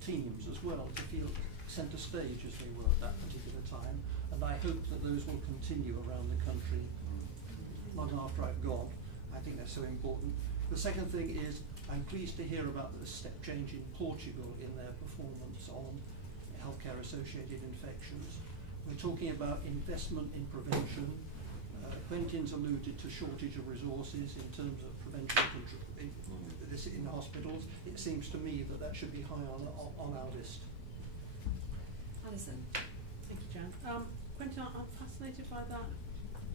teams as well to feel centre stage as they were at that particular time, and I hope that those will continue around the country long after I've gone. I think that's so important. The second thing is I'm pleased to hear about the step change in Portugal in their performance on healthcare associated infections. We're talking about investment in prevention. Quentin's alluded to shortage of resources in terms of prevention in hospitals. It seems to me that should be high on our list. Alison. Thank you, Jan. Quentin, I'm fascinated by that,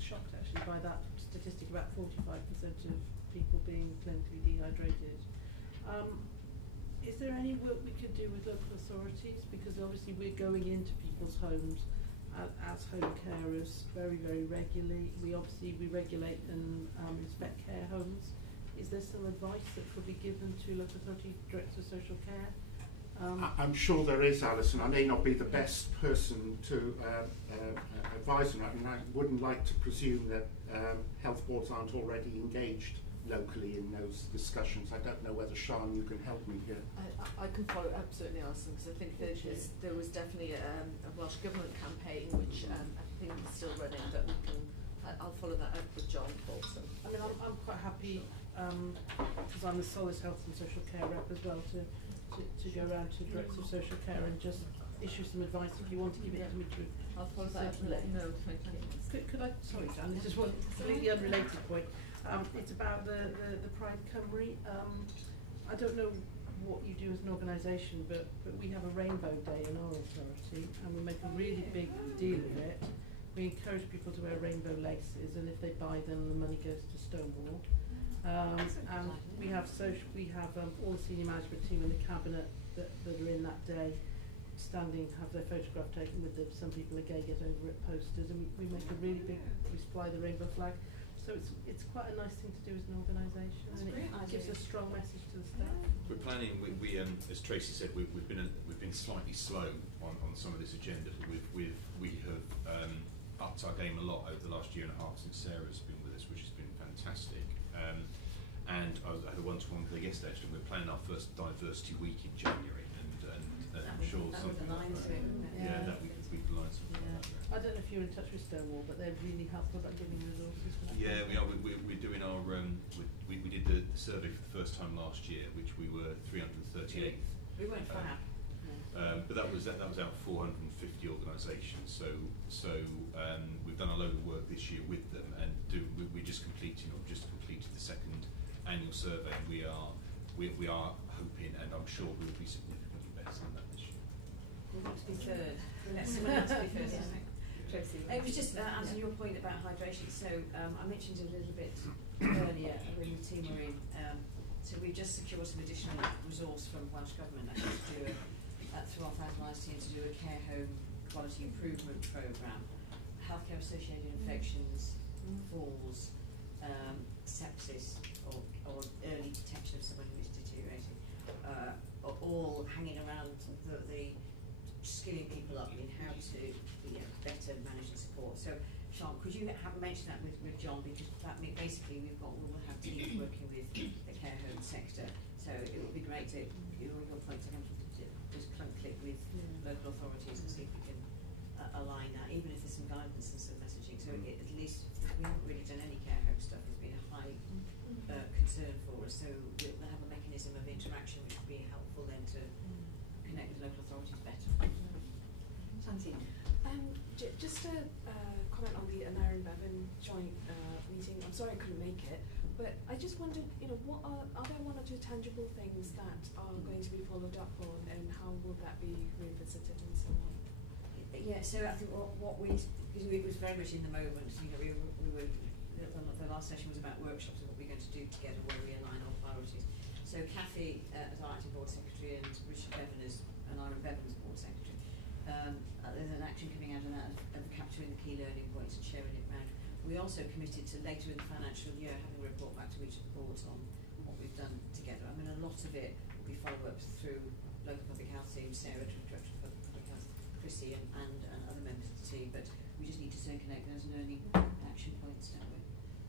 shocked actually by that statistic about 45% of people being clinically dehydrated. Is there any work we could do with local authorities? Because obviously we're going into people's homes as home carers very, very regularly. We regulate and inspect care homes. Is there some advice that could be given to local authority directors of social care? I'm sure there is, Alison. I may not be the best person to advise on that. I mean, I wouldn't like to presume that health boards aren't already engaged locally in those discussions. I don't know whether, Sian, you can help me here. I can follow absolutely, Alison, because I think there was definitely a Welsh Government campaign which I think is still running, but I'll follow that up with John Bolton. I mean, I'm quite happy, because I'm the Solace Health and Social Care rep as well, to go around to directors of social care and just issue some advice if you want to give it to me through. I'll follow that up and let you know. Thank you. Could I, sorry Dan, this is one completely unrelated point. It's about the Pride Cymru. I don't know what you do as an organisation, but we have a Rainbow Day in our authority, and we make a really big deal of it. We encourage people to wear rainbow laces, and if they buy them, the money goes to Stonewall. And we have all the senior management team in the cabinet that are in that day standing, have their photograph taken with them. Some people are gay, get over it posters, and we make a really big, we fly the rainbow flag. So it's quite a nice thing to do as an organisation, and it gives a strong message to the staff. We're planning. We as Tracy said, we've been slightly slow on some of this agenda, but we have upped our game a lot over the last year and a half since Sarah's been with us, which has been fantastic. And I had a one-to-one with her yesterday. Actually, we're planning our first diversity week in January, and I'm sure something like that. Yeah, that we could line something like that. I don't know if you're in touch with Stonewall, but they're really helpful about giving resources for that. Yeah, we are. We're doing our. We did the survey for the first time last year, which we were 338th. We weren't far. But that was out of 450 organisations. So we've done a load of work this year with them, and we just completed the second annual survey. And we are hoping, and I'm sure we'll be significantly better than that this year. We want to be third. Someone else to be first, isn't it? Tracy. It was just answering your point about hydration. So I mentioned a little bit earlier when the team were in. So we've just secured some additional resource from Welsh Government actually to do through our Thousand team to do a care home quality improvement programme. Healthcare associated infections, falls, sepsis, or early detection of someone who is deteriorating, are all hanging around the skilling people up in how to better manage and support. So, Sean, could you have mentioned that with John, because that basically we will have teams working with the care home sector. So it would be great to your point to just click with local authorities and see if we can align that, even if there's some guidance and some messaging. So at least we haven't really done any care home stuff. It's been a high concern for us. So we'll have a mechanism of interaction which would be helpful then to connect with local authorities better. Santine. Just a comment on the Anara and Bevan joint meeting. I'm sorry I couldn't make it, but I just wondered, what are there one or two tangible things that are going to be followed up on, and how will that be revisited and so on? Yeah, so I think what because it was very much in the moment. We were the last session was about workshops and what we're going to do together, where we align our priorities. So Kathy as our acting board secretary and Richard Bevan as Anara and Bevan's board secretary. There's an action coming out of that of capturing the key learning points and sharing it around. We also committed to later in the financial year having a report back to each of the boards on what we've done together. I mean, a lot of it will be follow-ups through local public health team, Sarah, Director of Public Health, Chrissy, and other members of the team. But we just need to circulate those learning action points, don't we?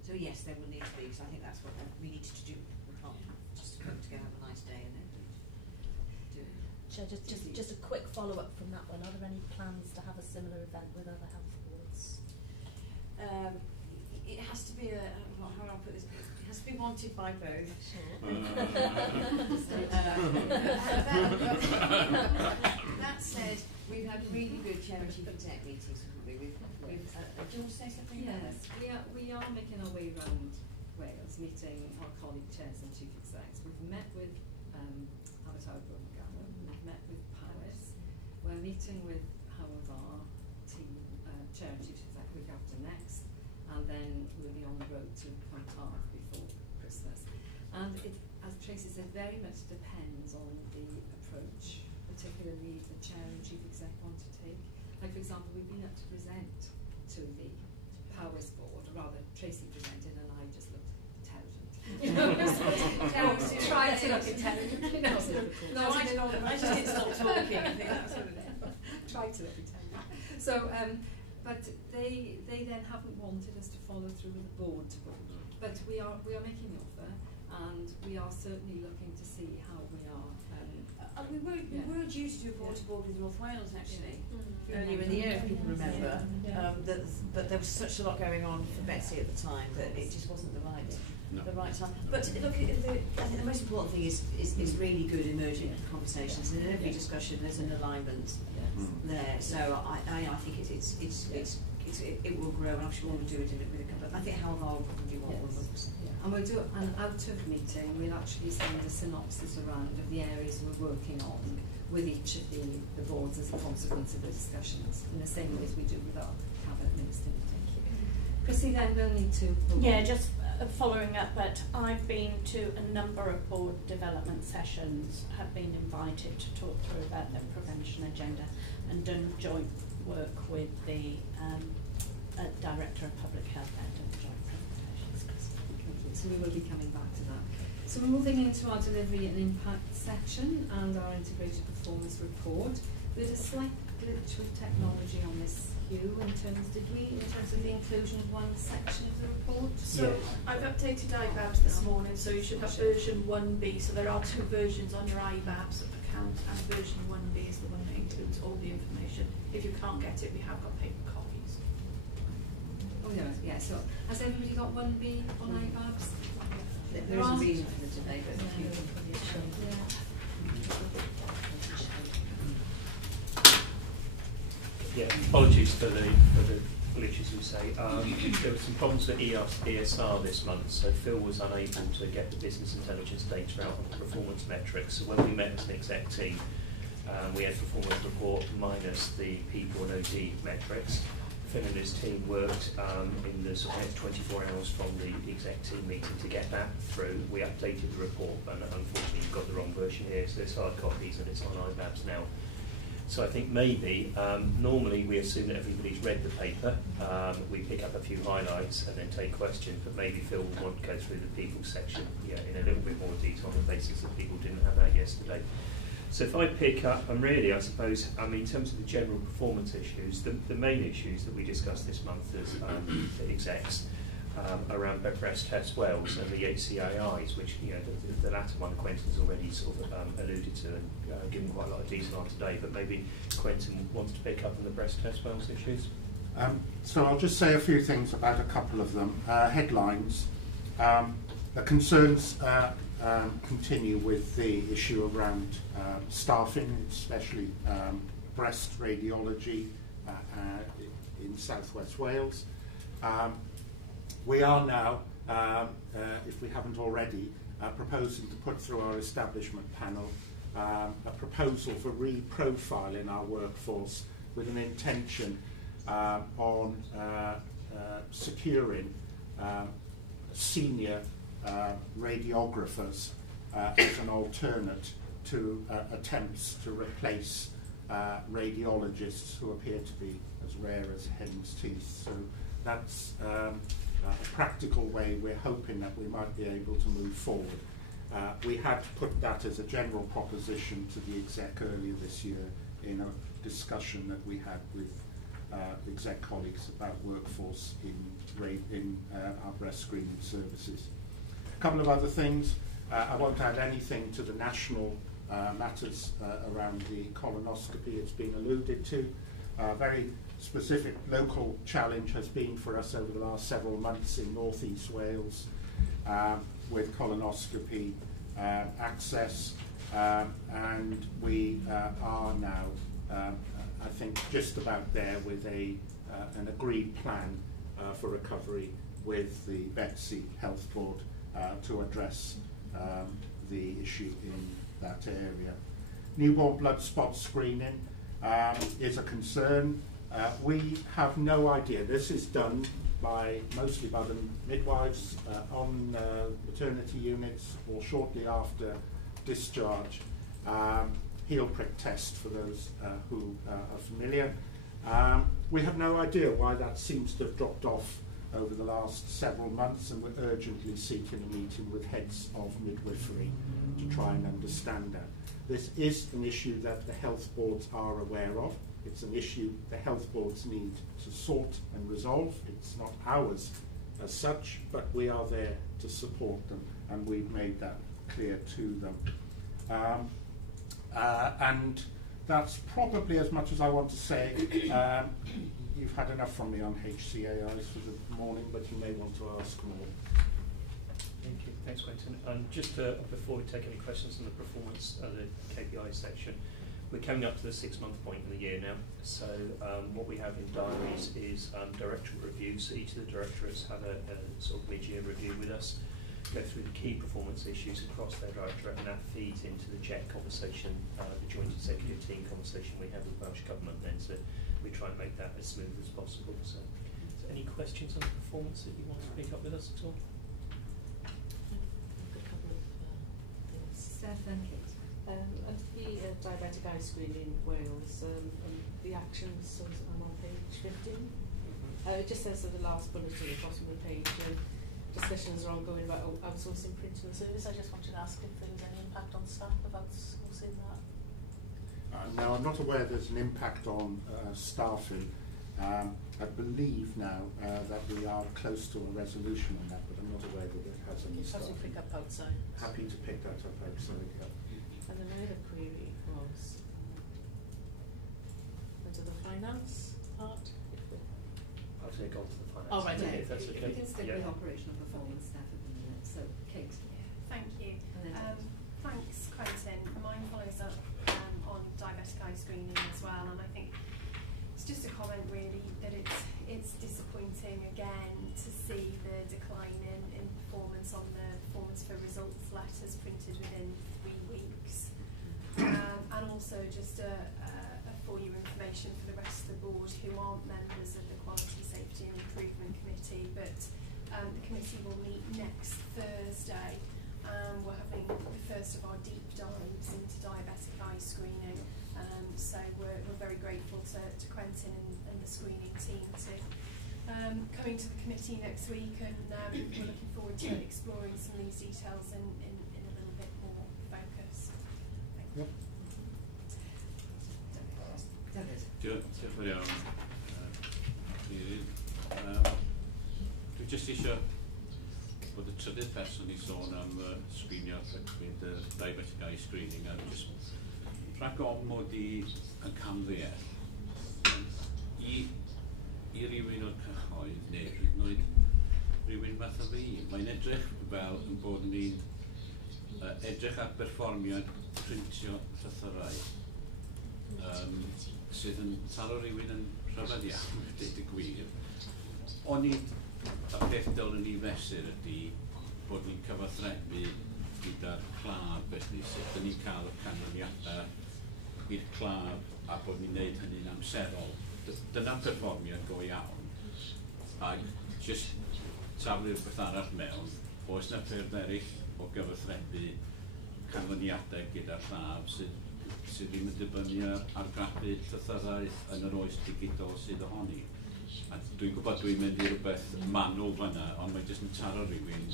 So yes, there will need to be, because I think that's what we need to do. We can't just come together, have a nice day, and then do it. Chair, just a quick follow-up from that one. Are there any plans to have a similar event with other health boards? It has to be how do I put this? It has to be wanted by both. That said, we've had really good charity exec meetings, haven't we? Do you want to say something? Yes, we are making our way around Wales, meeting our colleague chairs and chief execs. We've met with we've met with Powys. We're meeting with our team chair and chief exec week after next, and then we'll be on the road to Clontarf before Christmas. And it, as Tracy said, very much depends on the approach, particularly the chair and chief exec want to take. Like, for example, we've been up to present to the Powys board, or rather Tracy presented and I just looked intelligent. Tried to look intelligent. I just didn't stop talking. I think that's what it is. Tried to look intelligent. So, but they then haven't wanted us to follow through with the board to vote. But we are making the offer, and we are certainly looking to see how we are. We were due to do a board to board with North Wales actually earlier in the year, if people remember. But there was such a lot going on for Betsy at the time that it just wasn't the right time. But look, I think the most important thing is really good emerging conversations, and in every discussion there's an alignment there. So I think it will grow, and I'm sure we'll do it with a couple. I think however I'll probably want all of us. And we'll do an out-of meeting. We'll actually send a synopsis around of the areas we're working on with each of the boards as a consequence of the discussions, in the same way as we do with our cabinet minister meeting. Chrissy, then we'll need to... Yeah, just following up, but I've been to a number of board development sessions, have been invited to talk through about the prevention agenda and done joint work with the Director of Public Health and done joint presentations. So we will be coming back to that. So moving into our delivery and impact section and our integrated performance report. We had a slight glitch with technology on this, Hugh, in terms of the inclusion of one section of the report. So I've updated IBABs this morning, so you should have version 1B. So there are two versions on your IBABs account, and version 1B is the one that includes all the information. If you can't get it, we have got paper copies. Oh yeah, so has everybody got 1B on IBABs? There is a reason for the delay, but if you Yeah, apologies for the glitches you say. There were some problems with ESR this month, so Phil was unable to get the business intelligence data out on the performance metrics. So when we met as an exec team, we had performance report minus the people and OD metrics. Phil and his team worked in the sort of next 24 hours from the exec team meeting to get that through. We updated the report, and unfortunately you've got the wrong version here, so it's hard copies and it's on IBABs now. So I think maybe, normally we assume that everybody's read the paper, we pick up a few highlights and then take questions, but maybe Phil will want to go through the people section in a little bit more detail on the basis that people didn't have that yesterday. So if I pick up, and really I suppose, in terms of the general performance issues, the main issues that we discussed this month as the execs around breast test Wales and the HCAIs, which the latter one Quentin's already sort of alluded to and given quite a lot of detail on today, but maybe Quentin wants to pick up on the breast test Wales issues. So I'll just say a few things about a couple of them. Headlines. The concerns continue with the issue around staffing, especially breast radiology in South West Wales. We are now, if we haven't already, proposing to put through our establishment panel a proposal for reprofiling our workforce with an intention on securing senior radiographers as an alternate to attempts to replace radiologists who appear to be as rare as hen's teeth. So that's a practical way we're hoping that we might be able to move forward. We had put that as a general proposition to the exec earlier this year in a discussion that we had with exec colleagues about workforce in our breast screening services. A couple of other things. I won't add anything to the national matters around the colonoscopy. It's been alluded to. Very specific local challenge has been for us over the last several months in North East Wales with colonoscopy access, and we are now, I think, just about there with an agreed plan for recovery with the Betsy Health Board to address the issue in that area. Newborn blood spot screening is a concern. We have no idea. This is done mostly by the midwives on maternity units or shortly after discharge. Heel prick test for those who are familiar. We have no idea why that seems to have dropped off over the last several months, and we're urgently seeking a meeting with heads of midwifery to try and understand that. This is an issue that the health boards are aware of. It's an issue the health boards need to sort and resolve. It's not ours as such, but we are there to support them, and we've made that clear to them. And that's probably as much as I want to say. You've had enough from me on HCAIs for the morning, but you may want to ask more. Thank you. Thanks, Quentin. Just before we take any questions on the performance of the KPI section, we're coming up to the 6-month point in the year now. So what we have in diaries is directorate reviews. So each of the directorates have a sort of mid-year review with us, go through the key performance issues across their directorate, and that feeds into the JET conversation, the joint executive team conversation we have with Welsh Government then. So we try and make that as smooth as possible. So any questions on the performance that you want to pick up with us at all? Then Kate. At the diabetic eye screening in Wales, and the actions, so I'm on page 15. It just says at the last bullet at the bottom of the page, discussions are ongoing about outsourcing printing and service. I just wanted to ask if there was any impact on staff of outsourcing that. No, I'm not aware there's an impact on staffing. I believe now that we are close to a resolution on that, but I'm not aware that it has any How staffing. to pick up outside. Happy to pick that up outside. Yeah. And then my other query was into the finance part. I'll take on to the finance. Oh, right, Yeah, okay. If that's okay. We can stick Yeah. with operational performance staff at the minute. So, Kate. Thank you. And then Thanks, Quentin. Mine follows up on diabetic eye screening as well, and I think it's just a comment really that it's disappointing again to see the decline in performance on the performance for results letters printed within 3 weeks, and also just for your information for the rest of the board who aren't members of the Quality, Safety and Improvement Committee, but the committee will meet next Thursday. We're having the first of our deep dives into diabetic eye screening, so we're very grateful to Quentin and the screening team to coming to the committee next week, and we're looking forward to exploring some of these details in a little bit more focus. Thank you. Diolch yn fawr iawn. Dwi jyst eisiau bod y trydydd person i sôn am sgrinio fydd y diabetic eye screening, a jyst rhag ofn yn camddeall i rywun o'r cyhoedd neu hyd yn oed rywun fath o fi. Mae'n edrych fel yn bod ni'n edrych ar berfformiad printio llythyrau sydd yn taro rywun yn rhyfedd iawn, dweud y gwir. Ond y peth dylwn ni fesur ydy bod ni'n cyfathrebu gyda'r claf, felly sut dyn ni'n cael y canlyniadau i'r claf a bod ni'n gwneud hynny'n amserol. Dyna perfformiad go iawn. Ac jyst taflu'r beth arall mewn, oes yna ffyrdd eraill o gyfathrebu canlyniadau gyda'r claf sydd ddim yn dibynnu ar graffu llythyrau yn yr oes digidol sydd ohoni. A dwi'n gwybod dwi'n mynd i rhywbeth manwl fyna, ond mae'n jyst yn taro rhywun,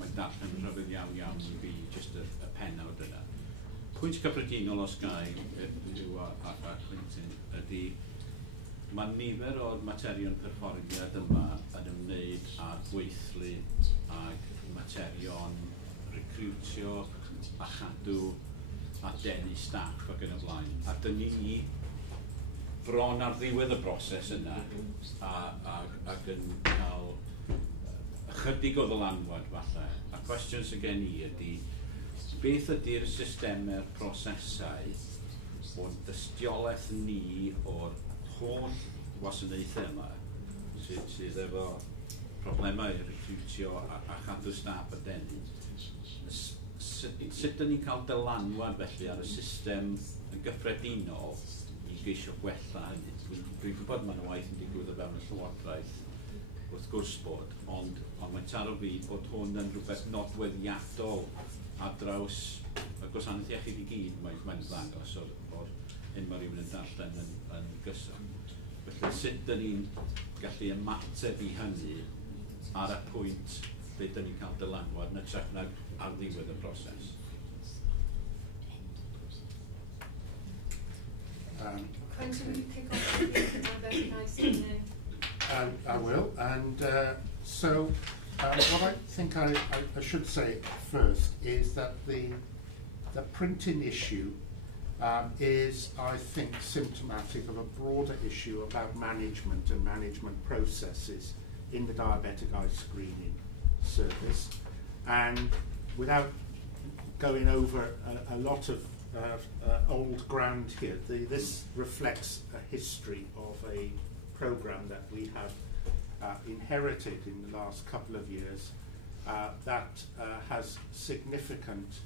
mae'n darllen yn rhyfedd iawn iawn i fi, jyst y pennawd yna. Pwynt cyffredinol os gai yw a Quentin ydy, mae nifer o'r materion perfformiad yma yn ymwneud â gweithlu ag materion recrwtio a chadw a denu staff ac yn y blaen. A dyn ni bron ar ddiwedd y broses yna ac yn cael ychydig o ddylanwad falle. A cwestiwn sydd gen i ydy, beth ydy'r systemau'r prosesau o'n dystiolaeth ni o'r holl wasanaethau yma sydd efo problemau recrwtio a chadw staff a denu. Sut dyn ni'n cael dylanwad felly ar y system yn gyffredinol i geisio gwella hynny? Dwi'n gwybod mae'n waith yn digwydd o fewn y llywodraeth wrth gwrs bod, ond mae'n taro fi bod hwn yn rhywbeth nodweddiadol ar draws y gwasanaeth iechyd i gyd mae'n ddangos o'r hyn mae rhywun yn darllen yn gyson. Felly sut dyn ni'n gallu ymateb i hynny ar y pwynt ble dyn ni'n cael dylanwad yn ytrach na ar ddiwedd y broses. Quentin, will you kick off with the diabetic eye screening? I will, and so what I think I should say first is that the printing issue is, I think, symptomatic of a broader issue about management and management processes in the diabetic eye screening service. And without going over a lot of old ground here, this reflects a history of a program that we have inherited in the last couple of years that has significant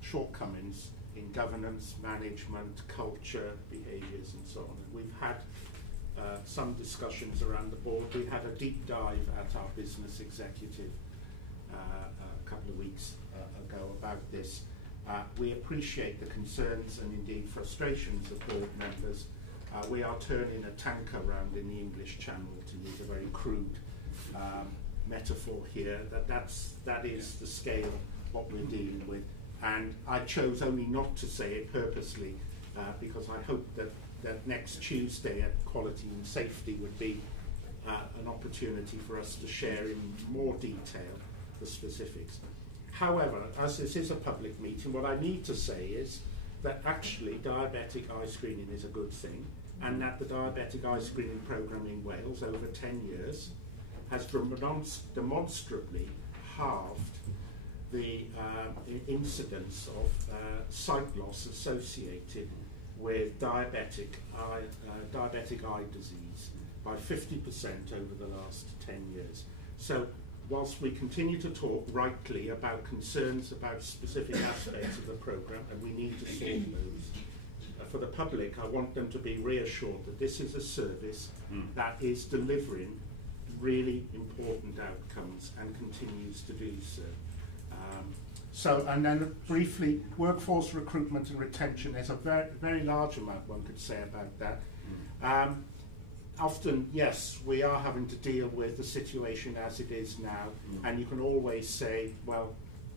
shortcomings in governance, management, culture, behaviours and so on. And we've had some discussions around the board. We had a deep dive at our business executive a couple of weeks ago about this, We appreciate the concerns and indeed frustrations of board members. We are turning a tanker round in the English Channel, to use a very crude metaphor here. That is the scale of what we're dealing with. And I chose only not to say it purposely because I hope that next Tuesday at Quality and Safety would be an opportunity for us to share in more detail the specifics. However, as this is a public meeting, what I need to say is that actually diabetic eye screening is a good thing, and that the diabetic eye screening programme in Wales over 10 years has demonstrably halved the incidence of sight loss associated with diabetic eye disease by 50% over the last 10 years. So whilst we continue to talk rightly about concerns about specific aspects of the programme, and we need to solve those, for the public, I want them to be reassured that this is a service that is delivering really important outcomes and continues to do so. And then briefly, workforce recruitment and retention. There's a very, very large amount one could say about that. Often, yes, we are having to deal with the situation as it is now, and you can always say, well,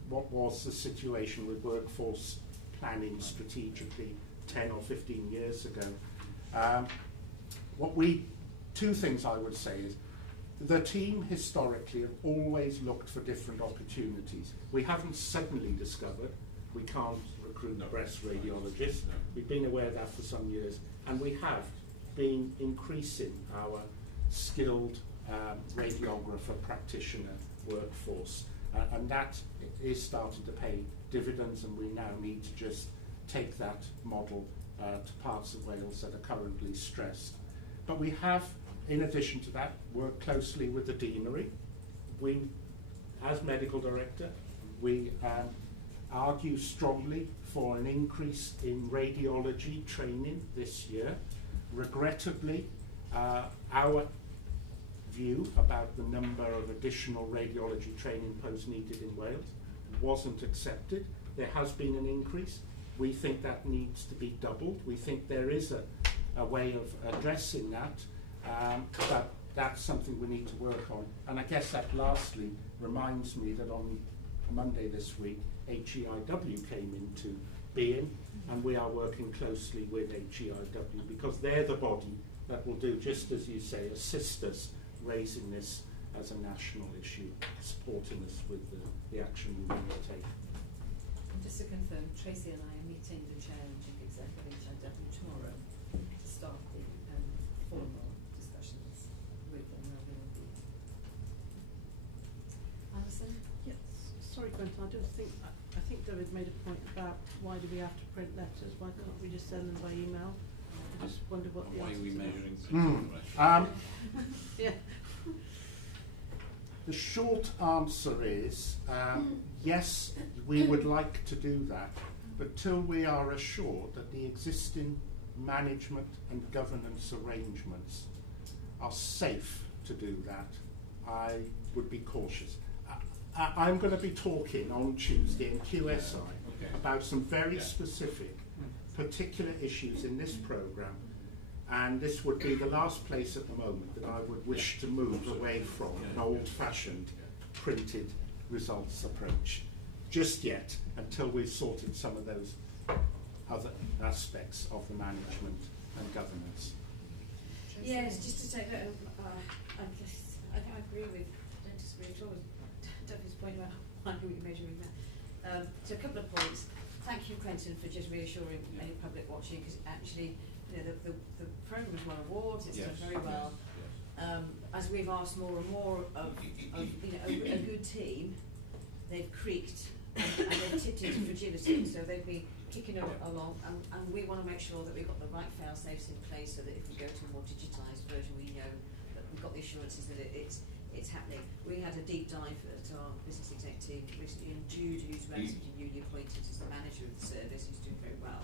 what was the situation with workforce planning strategically 10 or 15 years ago? Two things I would say is, the team historically have always looked for different opportunities. We haven't suddenly discovered we can't recruit breast radiologists. We've been aware of that for some years, and we have been increasing our skilled radiographer practitioner workforce, and that is starting to pay dividends, and we now need to just take that model to parts of Wales that are currently stressed. But we have, in addition to that, work closely with the deanery. We, as medical director, we argue strongly for an increase in radiology training this year. Regrettably, our view about the number of additional radiology training posts needed in Wales wasn't accepted. There has been an increase. We think that needs to be doubled. We think there is a way of addressing that. But that's something we need to work on. And I guess that lastly reminds me that on Monday this week, HEIW came into being, and we are working closely with HEIW because they're the body that will do, just as you say, assist us raising this as a national issue, supporting us with the action we need to take. And just to confirm, Tracy and I are meeting the chair and chief executive of HEIW tomorrow to start the formal discussions with them. Alison? Yes. Sorry, Quentin, I think David made a point about why do we have to print letters? Why can't we just send them by email? I just wonder what the why are we measuring yeah. The short answer is yes, we would like to do that, but till we are assured that the existing management and governance arrangements are safe to do that, I would be cautious. I'm going to be talking on Tuesday in QSI about some very specific, particular issues in this programme, and this would be the last place at the moment that I would wish to move away from an old-fashioned printed results approach, just yet, until we've sorted some of those other aspects of the management and governance. Yes, just to take that, I agree with, I don't disagree at all with Duffy's point about why are we measuring that. So a couple of points. Thank you, Quentin, for just reassuring any public watching, because actually, you know, the programme has won awards, it's done very well. As we've asked more and more of you know, a good team, they've creaked and they've tipped into fragility, so they've been kicking along, and we want to make sure that we've got the right fail-safes in place so that if we go to a more digitised version, we know that we've got the assurances that it's happening. We had a deep dive at our business exec team recently, and Jude, who's relatively newly appointed as the manager of the service, who's doing very well.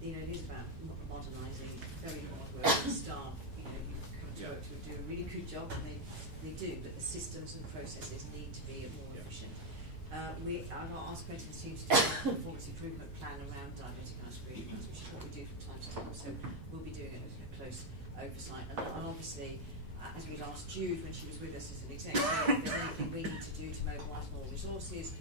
You know, it is about modernising very hard-working staff. You know, you come to work to do a really good job, and they do, but the systems and processes need to be more efficient. I've asked Quentin's team to do a performance improvement plan around diabetic eye screening, which is what we do from time to time. So we'll be doing a close oversight. And obviously, as we'd asked Jude when she was with us as an executive, if there's anything we need to do to mobilise more resources.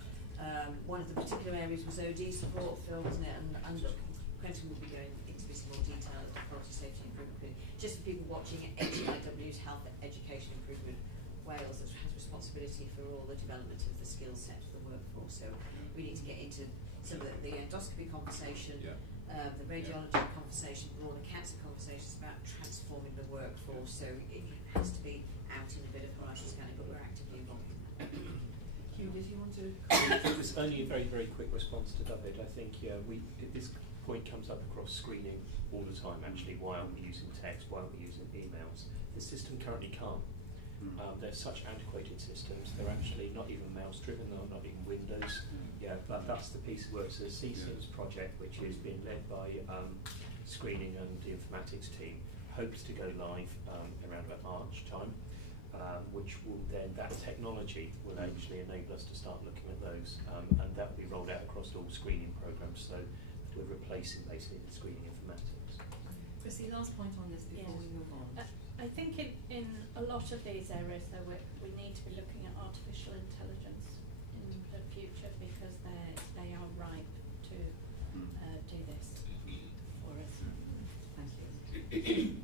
One of the particular areas was OD support, Phil, wasn't it? And look, Quentin will be going into this in more detail at the Quality Safety Improvement Committee. Just for people watching, HIW's Health Education Improvement Wales has responsibility for all the development of the skill set for the workforce. So we need to get into some of the endoscopy conversation, the radiology conversation, broader cancer conversations about transforming the workforce. So it has to be out in a bit of horizon scanning, but we're actively involved in that. Hugh, did you want to? It was only a very, very quick response to David. I think this point comes up across screening all the time, actually. Why aren't we using text? Why aren't we using emails? The system currently can't. They're such antiquated systems. They're actually not even mouse-driven. They're not even Windows. But that's the piece of work. So the CSIMS project, which is being led by screening and the informatics team, hopes to go live around about March time, which will then, that technology will actually enable us to start looking at those, and that will be rolled out across all screening programs. So we're replacing basically the screening informatics. Chrissy, last point on this before we move on. I think in a lot of these areas, though, we need to be looking at artificial intelligence in the future because they are ripe to do this for us. Thank you.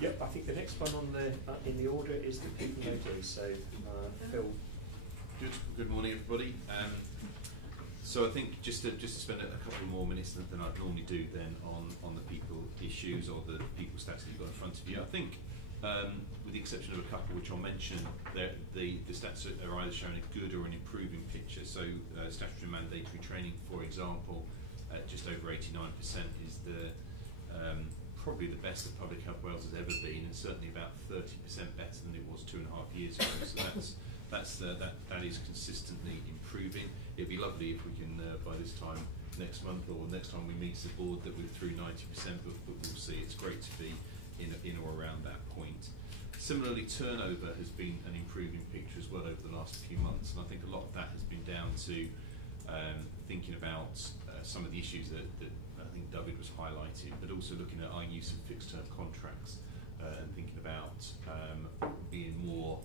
Yep, I think the next one on the in the order is the PublicHealthWales. So Phil. Good morning, everybody. So I think just to spend a couple more minutes than I'd normally do then on the people issues or the people stats that you've got in front of you. I think with the exception of a couple which I'll mention, the stats are either showing a good or an improving picture. So statutory mandatory training, for example, just over 89% is the probably the best that Public Health Wales has ever been, and certainly about 30% better than it was 2.5 years ago. So that is consistently improving. It'd be lovely if we can by this time next month or next time we meet as a board that we're through 90%, but we'll see. It's great to be in or around that point. Similarly, turnover has been an improving picture as well over the last few months, and I think a lot of that has been down to thinking about some of the issues that I think David was highlighting, but also looking at our use of fixed-term contracts and thinking about being more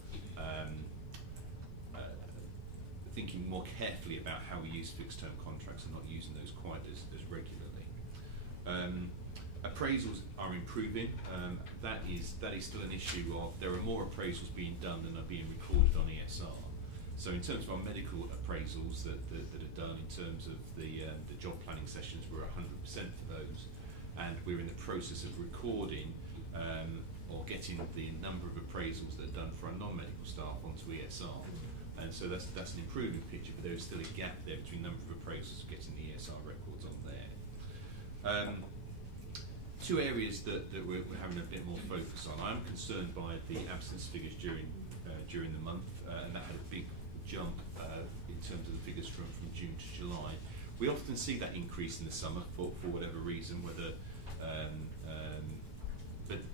thinking more carefully about how we use fixed-term contracts and not using those quite as regularly. Appraisals are improving. That is still an issue of there are more appraisals being done than are being recorded on ESR. So in terms of our medical appraisals that are done in terms of the job planning sessions, we're 100% for those, and we're in the process of recording or getting the number of appraisals that are done for our non-medical staff onto ESR. And so that's an improving picture, but there is still a gap there between the number of appraisals and getting the ESR records on there. Two areas that we're having a bit more focus on. I'm concerned by the absence figures during the month, and that had a big jump in terms of the figures from June to July. We often see that increase in the summer for whatever reason, whether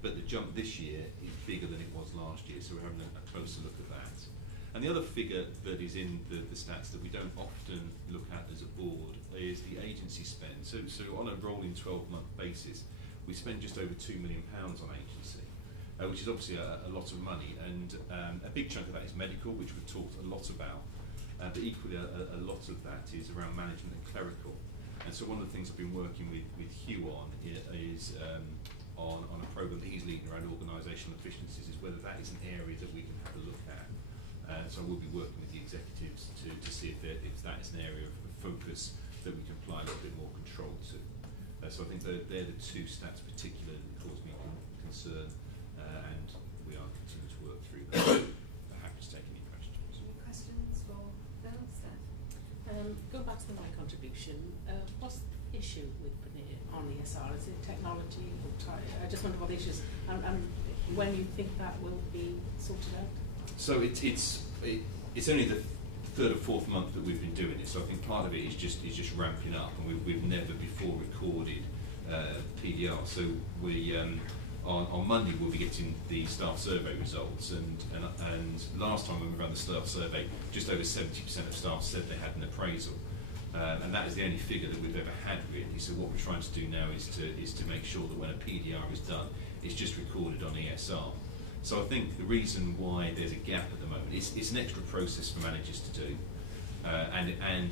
but the jump this year is bigger than it was last year, so we're having a closer look at that. And the other figure that is in the stats that we don't often look at as a board is the agency spend. So on a rolling 12-month basis, we spend just over £2 million on agency, which is obviously a lot of money, and a big chunk of that is medical, which we've talked a lot about, but equally a lot of that is around management and clerical. And so one of the things I've been working with Hugh on is on a programme that he's leading around organisational efficiencies, is whether that is an area that we can have a look at. So I will be working with the executives to see if that is an area of focus that we can apply a little bit more control to. So I think they're the two stats particularly that cause me concern, and we are continuing to work through that. I'm happy to take any questions. Any questions for Phil, Steph? Go back to my contribution. What's the issue with putting it on ESR? Is it technology or I just wonder what the issues and when you think that will be sorted out? So it's only the third or fourth month that we've been doing it. So I think part of it is just ramping up, and we've never before recorded PDR. So we on Monday we'll be getting the staff survey results, and last time when we ran the staff survey, just over 70% of staff said they had an appraisal, and that is the only figure that we've ever had really. So what we're trying to do now is to make sure that when a PDR is done, it's just recorded on ESR. So I think the reason why there's a gap at the moment is it's an extra process for managers to do, and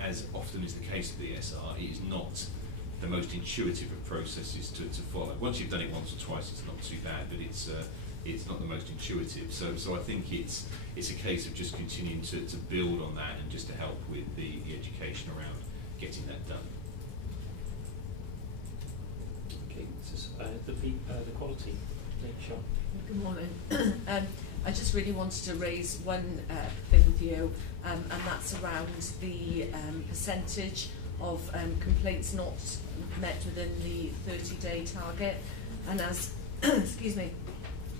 as often is the case with ESR, it is not the most intuitive of processes to follow. Once you've done it once or twice, it's not too bad, but it's not the most intuitive. So I think it's a case of just continuing to build on that and just to help with the education around getting that done. Okay, so the quality. Sure. Good morning. I just really wanted to raise one thing with you, and that's around the percentage of complaints not met within the 30-day target. And as, excuse me,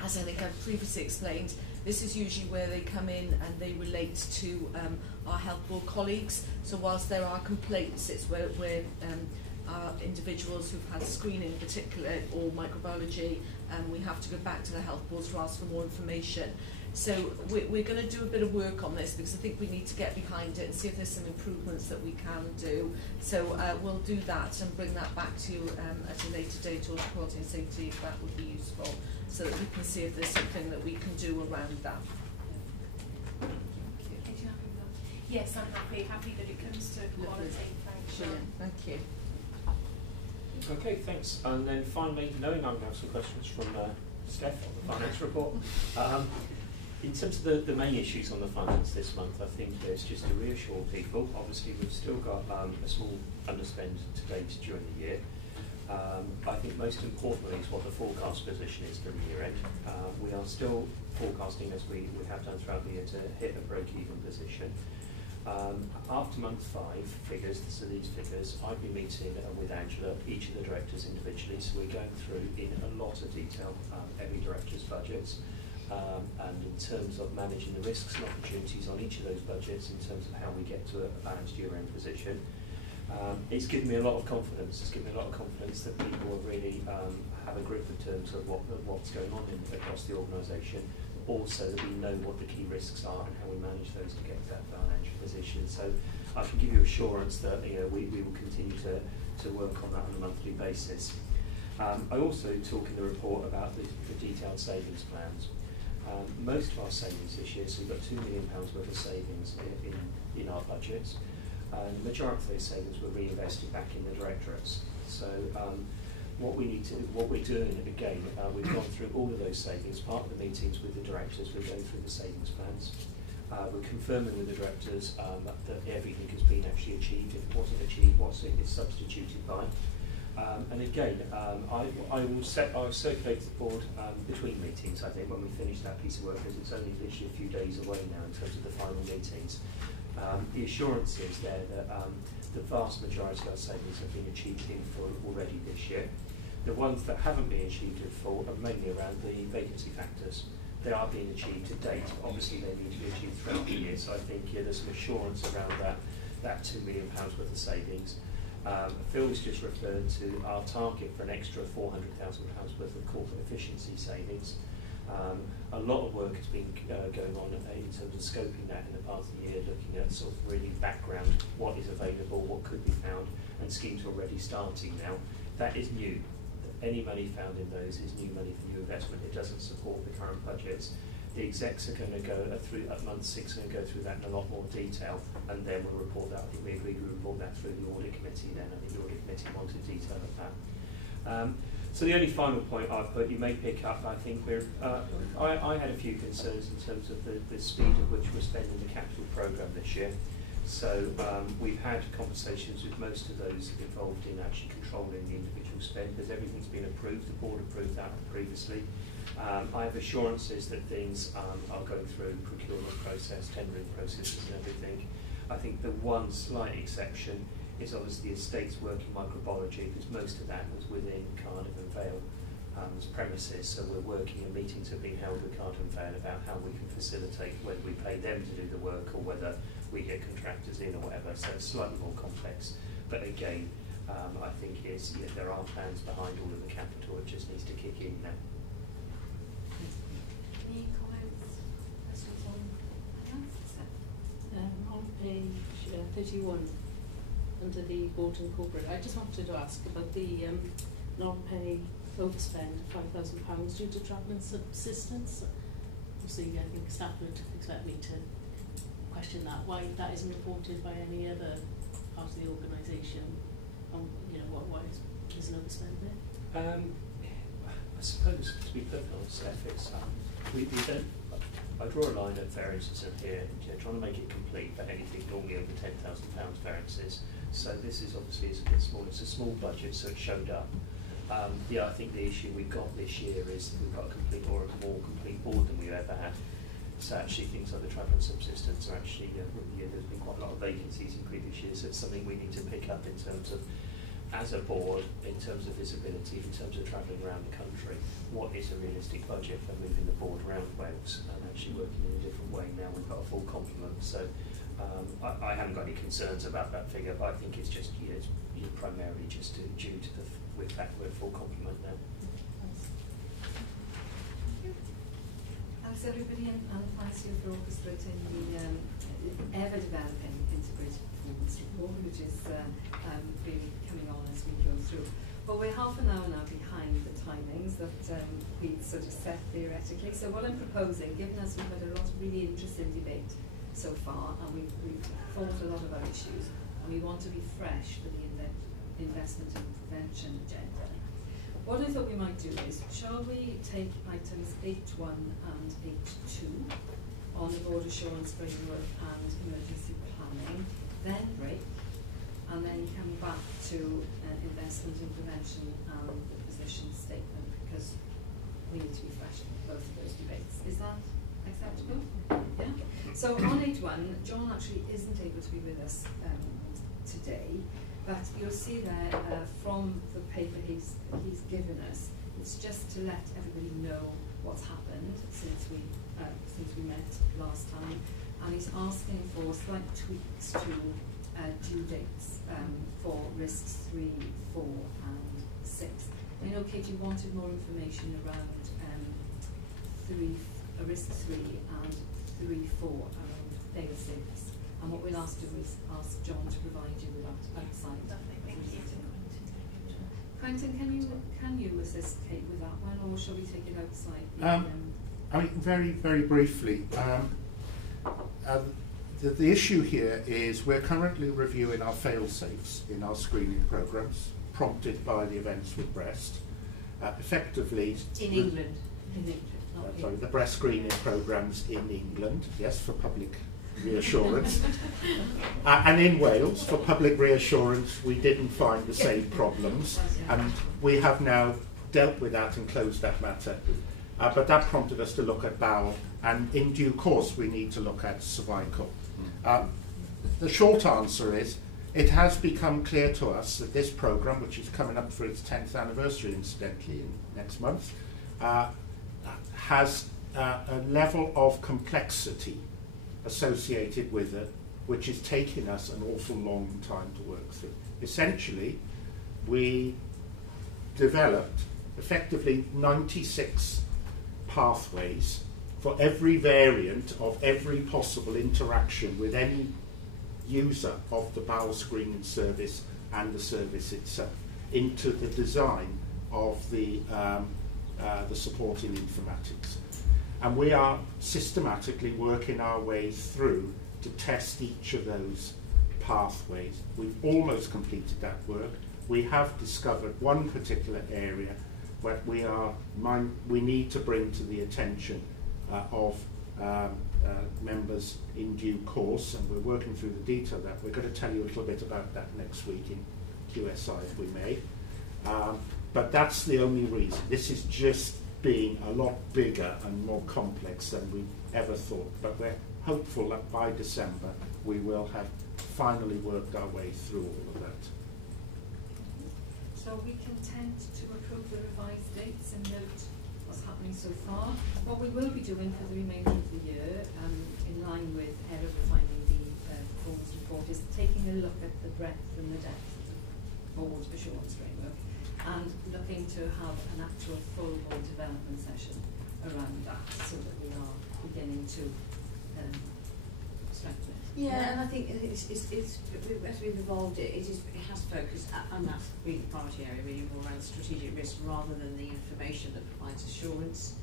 as I think I've previously explained, this is usually where they come in and they relate to our health board colleagues. So whilst there are complaints, it's where our individuals who've had screening in particular or microbiology, we have to go back to the health boards to ask for more information. So we're going to do a bit of work on this because I think we need to get behind it and see if there's some improvements that we can do. So we'll do that and bring that back to you at a later date, or quality and safety, if that would be useful, so that we can see if there's something that we can do around that. Yes, I'm happy that it comes to quality. Thanks, Sean. Thank you. Okay, thanks. And then finally, knowing I'm going to have some questions from Steph on the finance report. In terms of the main issues on the finance this month, I think it's just to reassure people. Obviously, we've still got a small underspend to date during the year. I think most importantly is what the forecast position is for the year end. We are still forecasting, as we have done throughout the year, to hit a break-even position. After month 5 figures, so these figures, I've been meeting with Angela, each of the directors individually, so we're going through in a lot of detail every director's budgets, and in terms of managing the risks and opportunities on each of those budgets in terms of how we get to a balanced year-end position. It's given me a lot of confidence. It's given me a lot of confidence that people will really have a grip in terms of what's going on across the organisation. Also, that we know what the key risks are and how we manage those to get to that financial position. So I can give you assurance that we will continue to work on that on a monthly basis. I also talk in the report about the detailed savings plans. Most of our savings this year, so we've got £2 million worth of savings in our budgets. The majority of those savings were reinvested back in the directorates. So what we're doing again, we've gone through all of those savings. Part of the meetings with the directors, we're going through the savings plans. We're confirming with the directors that everything has been actually achieved. If it wasn't achieved, what's it is substituted by. And again, I'll circulate the board between meetings, I think, when we finish that piece of work, because it's only literally a few days away now in terms of the final meetings. The assurance is there that the vast majority of our savings have been achieved in full already this year. The ones that haven't been achieved in full are mainly around the vacancy factors. They are being achieved to date. Obviously, they need to be achieved throughout the year. So I think there's some assurance around that £2 million worth of savings. Phil's just referred to our target for an extra £400,000 worth of corporate efficiency savings. A lot of work has been going on in terms of scoping that in the past of the year, looking at sort of really background, what is available, what could be found, and schemes already starting now. That is new. Any money found in those is new money for new investment. It doesn't support the current budgets. The execs are going to go through at month 6, going to go through that in a lot more detail, and then we'll report that. I think we agreed we report that through the audit committee then. I think the audit committee wanted detail of that. So the only final point I've put, you may pick up, I think I had a few concerns in terms of the speed at which we're spending the capital programme this year. So we've had conversations with most of those involved in actually controlling the individual spend, because everything's been approved. The board approved that previously. I have assurances that things are going through procurement process, tendering processes and everything. I think the one slight exception is obviously the estate's work in microbiology, because most of that was within Cardiff and Vale premises. So we're working, and meetings have been held with Cardiff and Vale about how we can facilitate whether we pay them to do the work or whether we get contractors in or whatever. So it's slightly more complex. But again, I think there are plans behind all of the capital, it just needs to kick in now. Any comments, questions on that? On page 31, under the board and corporate, I just wanted to ask about the non-pay overspend of £5,000 due to travel and subsistence. Obviously, I think staff would expect me to question that, why that isn't reported by any other part of the organisation. Why there's an overspend there? I suppose, to be perfectly honest, Steph, it's, we don't. I draw a line at variances in here, trying to make it complete, but anything normally over £10,000 variances. So this is obviously a bit small. It's a small budget, so it showed up. I think the issue we've got this year is we've got a more complete board than we've ever had. So actually things like the travel and subsistence are actually, there's been quite a lot of vacancies in previous years, so it's something we need to pick up in terms of, as a board, in terms of visibility, in terms of travelling around the country, what is a realistic budget for moving the board around Wales and actually working in a different way now we've got a full complement. So I haven't got any concerns about that figure, but I think it's just primarily just due to the fact we're full complement now. Thanks everybody, and thanks you for orchestrating the ever developing integrated performance report, which is really coming on as we go through. But we're half an hour now behind the timings that we'd sort of set theoretically. So what I'm proposing, given us we've had a lot of really interesting debate so far, and we've thought a lot about issues, and we want to be fresh for the investment and prevention agenda. What I thought we might do is, shall we take items 8.1 and 8.2 on the board assurance framework and emergency planning, then break, and then come back to investment and prevention and the position statement, because we need to be fresh in both of those debates. Is that acceptable? Yeah? So on 8.1, John actually isn't able to be with us today, but you'll see there from the paper he's given us, it's just to let everybody know what's happened since we met last time, and he's asking for slight tweaks to due dates for risks 3, 4 and 6. I know, Kate, you wanted more information around risk 3 and 3, 4 around fail safes. And what we'll ask to do is ask John to provide you with that outside. Quentin, can you assist Kate with that one, or shall we take it outside? I mean, very, very briefly, the issue here is we're currently reviewing our fail-safes in our screening programmes, prompted by the events with breast. Effectively... In England. Sorry, the breast screening programmes in England, yes, for public reassurance. And in Wales, for public reassurance, we didn't find the same problems, and we have now dealt with that and closed that matter. But that prompted us to look at bowel, and in due course we need to look at cervical. The short answer is, it has become clear to us that this programme, which is coming up for its 10th anniversary incidentally next month, has a level of complexity associated with it, which is taking us an awful long time to work through. Essentially, we developed effectively 96 pathways for every variant of every possible interaction with any user of the bowel screening service and the service itself into the design of the supporting informatics. And we are systematically working our way through to test each of those pathways. We've almost completed that work. We have discovered one particular area where we need to bring to the attention of members in due course, and we're working through the detail of that. We're going to tell you a little bit about that next week in QSI if we may. But that's the only reason. This is just being a lot bigger and more complex than we ever thought. But we're hopeful that by December we will have finally worked our way through all of that. So we content to approve the revised dates and note what's happening so far. What we will be doing for the remainder of the year, in line with refining the performance report, is taking a look at the breadth and the depth board assurance framework, and looking to have an actual full board development session around that, so that we are beginning to strengthen it. Yeah, and I think as we've evolved it, it has focused on that really priority area, really more around strategic risk rather than the information that provides assurance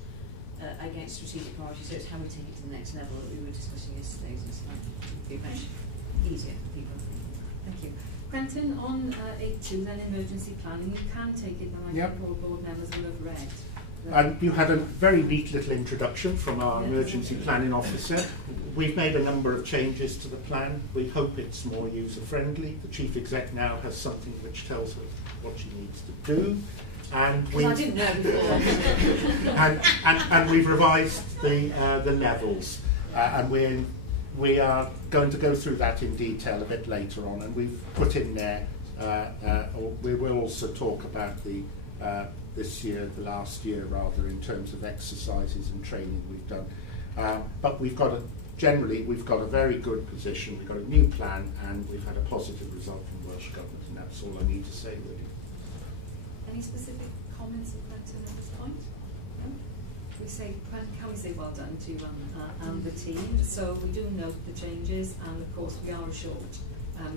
against strategic priorities. So it's how we take it to the next level that we were discussing yesterday. So it's like be much easier for people. Thank you. Quentin, on 8.2 then, emergency planning, you can take it, and I think all board members will have read. You had a very neat little introduction from our emergency planning officer. We've made a number of changes to the plan. We hope it's more user-friendly. The Chief Exec now has something which tells her what she needs to do. And I didn't know before. and we've revised the levels. And we are going to go through that in detail a bit later on. And we've put in there, we will also talk about the this year, the last year rather, in terms of exercises and training we've done. But generally we've got a very good position, we've got a new plan, and we've had a positive result from Welsh Government, and that's all I need to say really. Any specific comments on that at this point? No? Can we say well done to you and the team? So we do note the changes, and of course we are assured,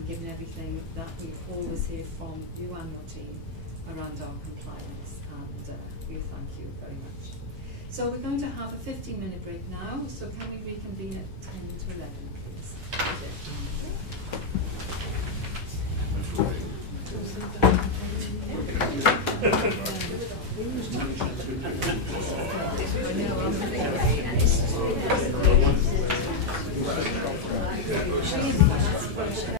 given everything that we always hear from you and your team around our compliance, and we thank you very much. So we're going to have a 15-minute break now, so can we reconvene at 10 to 11, please?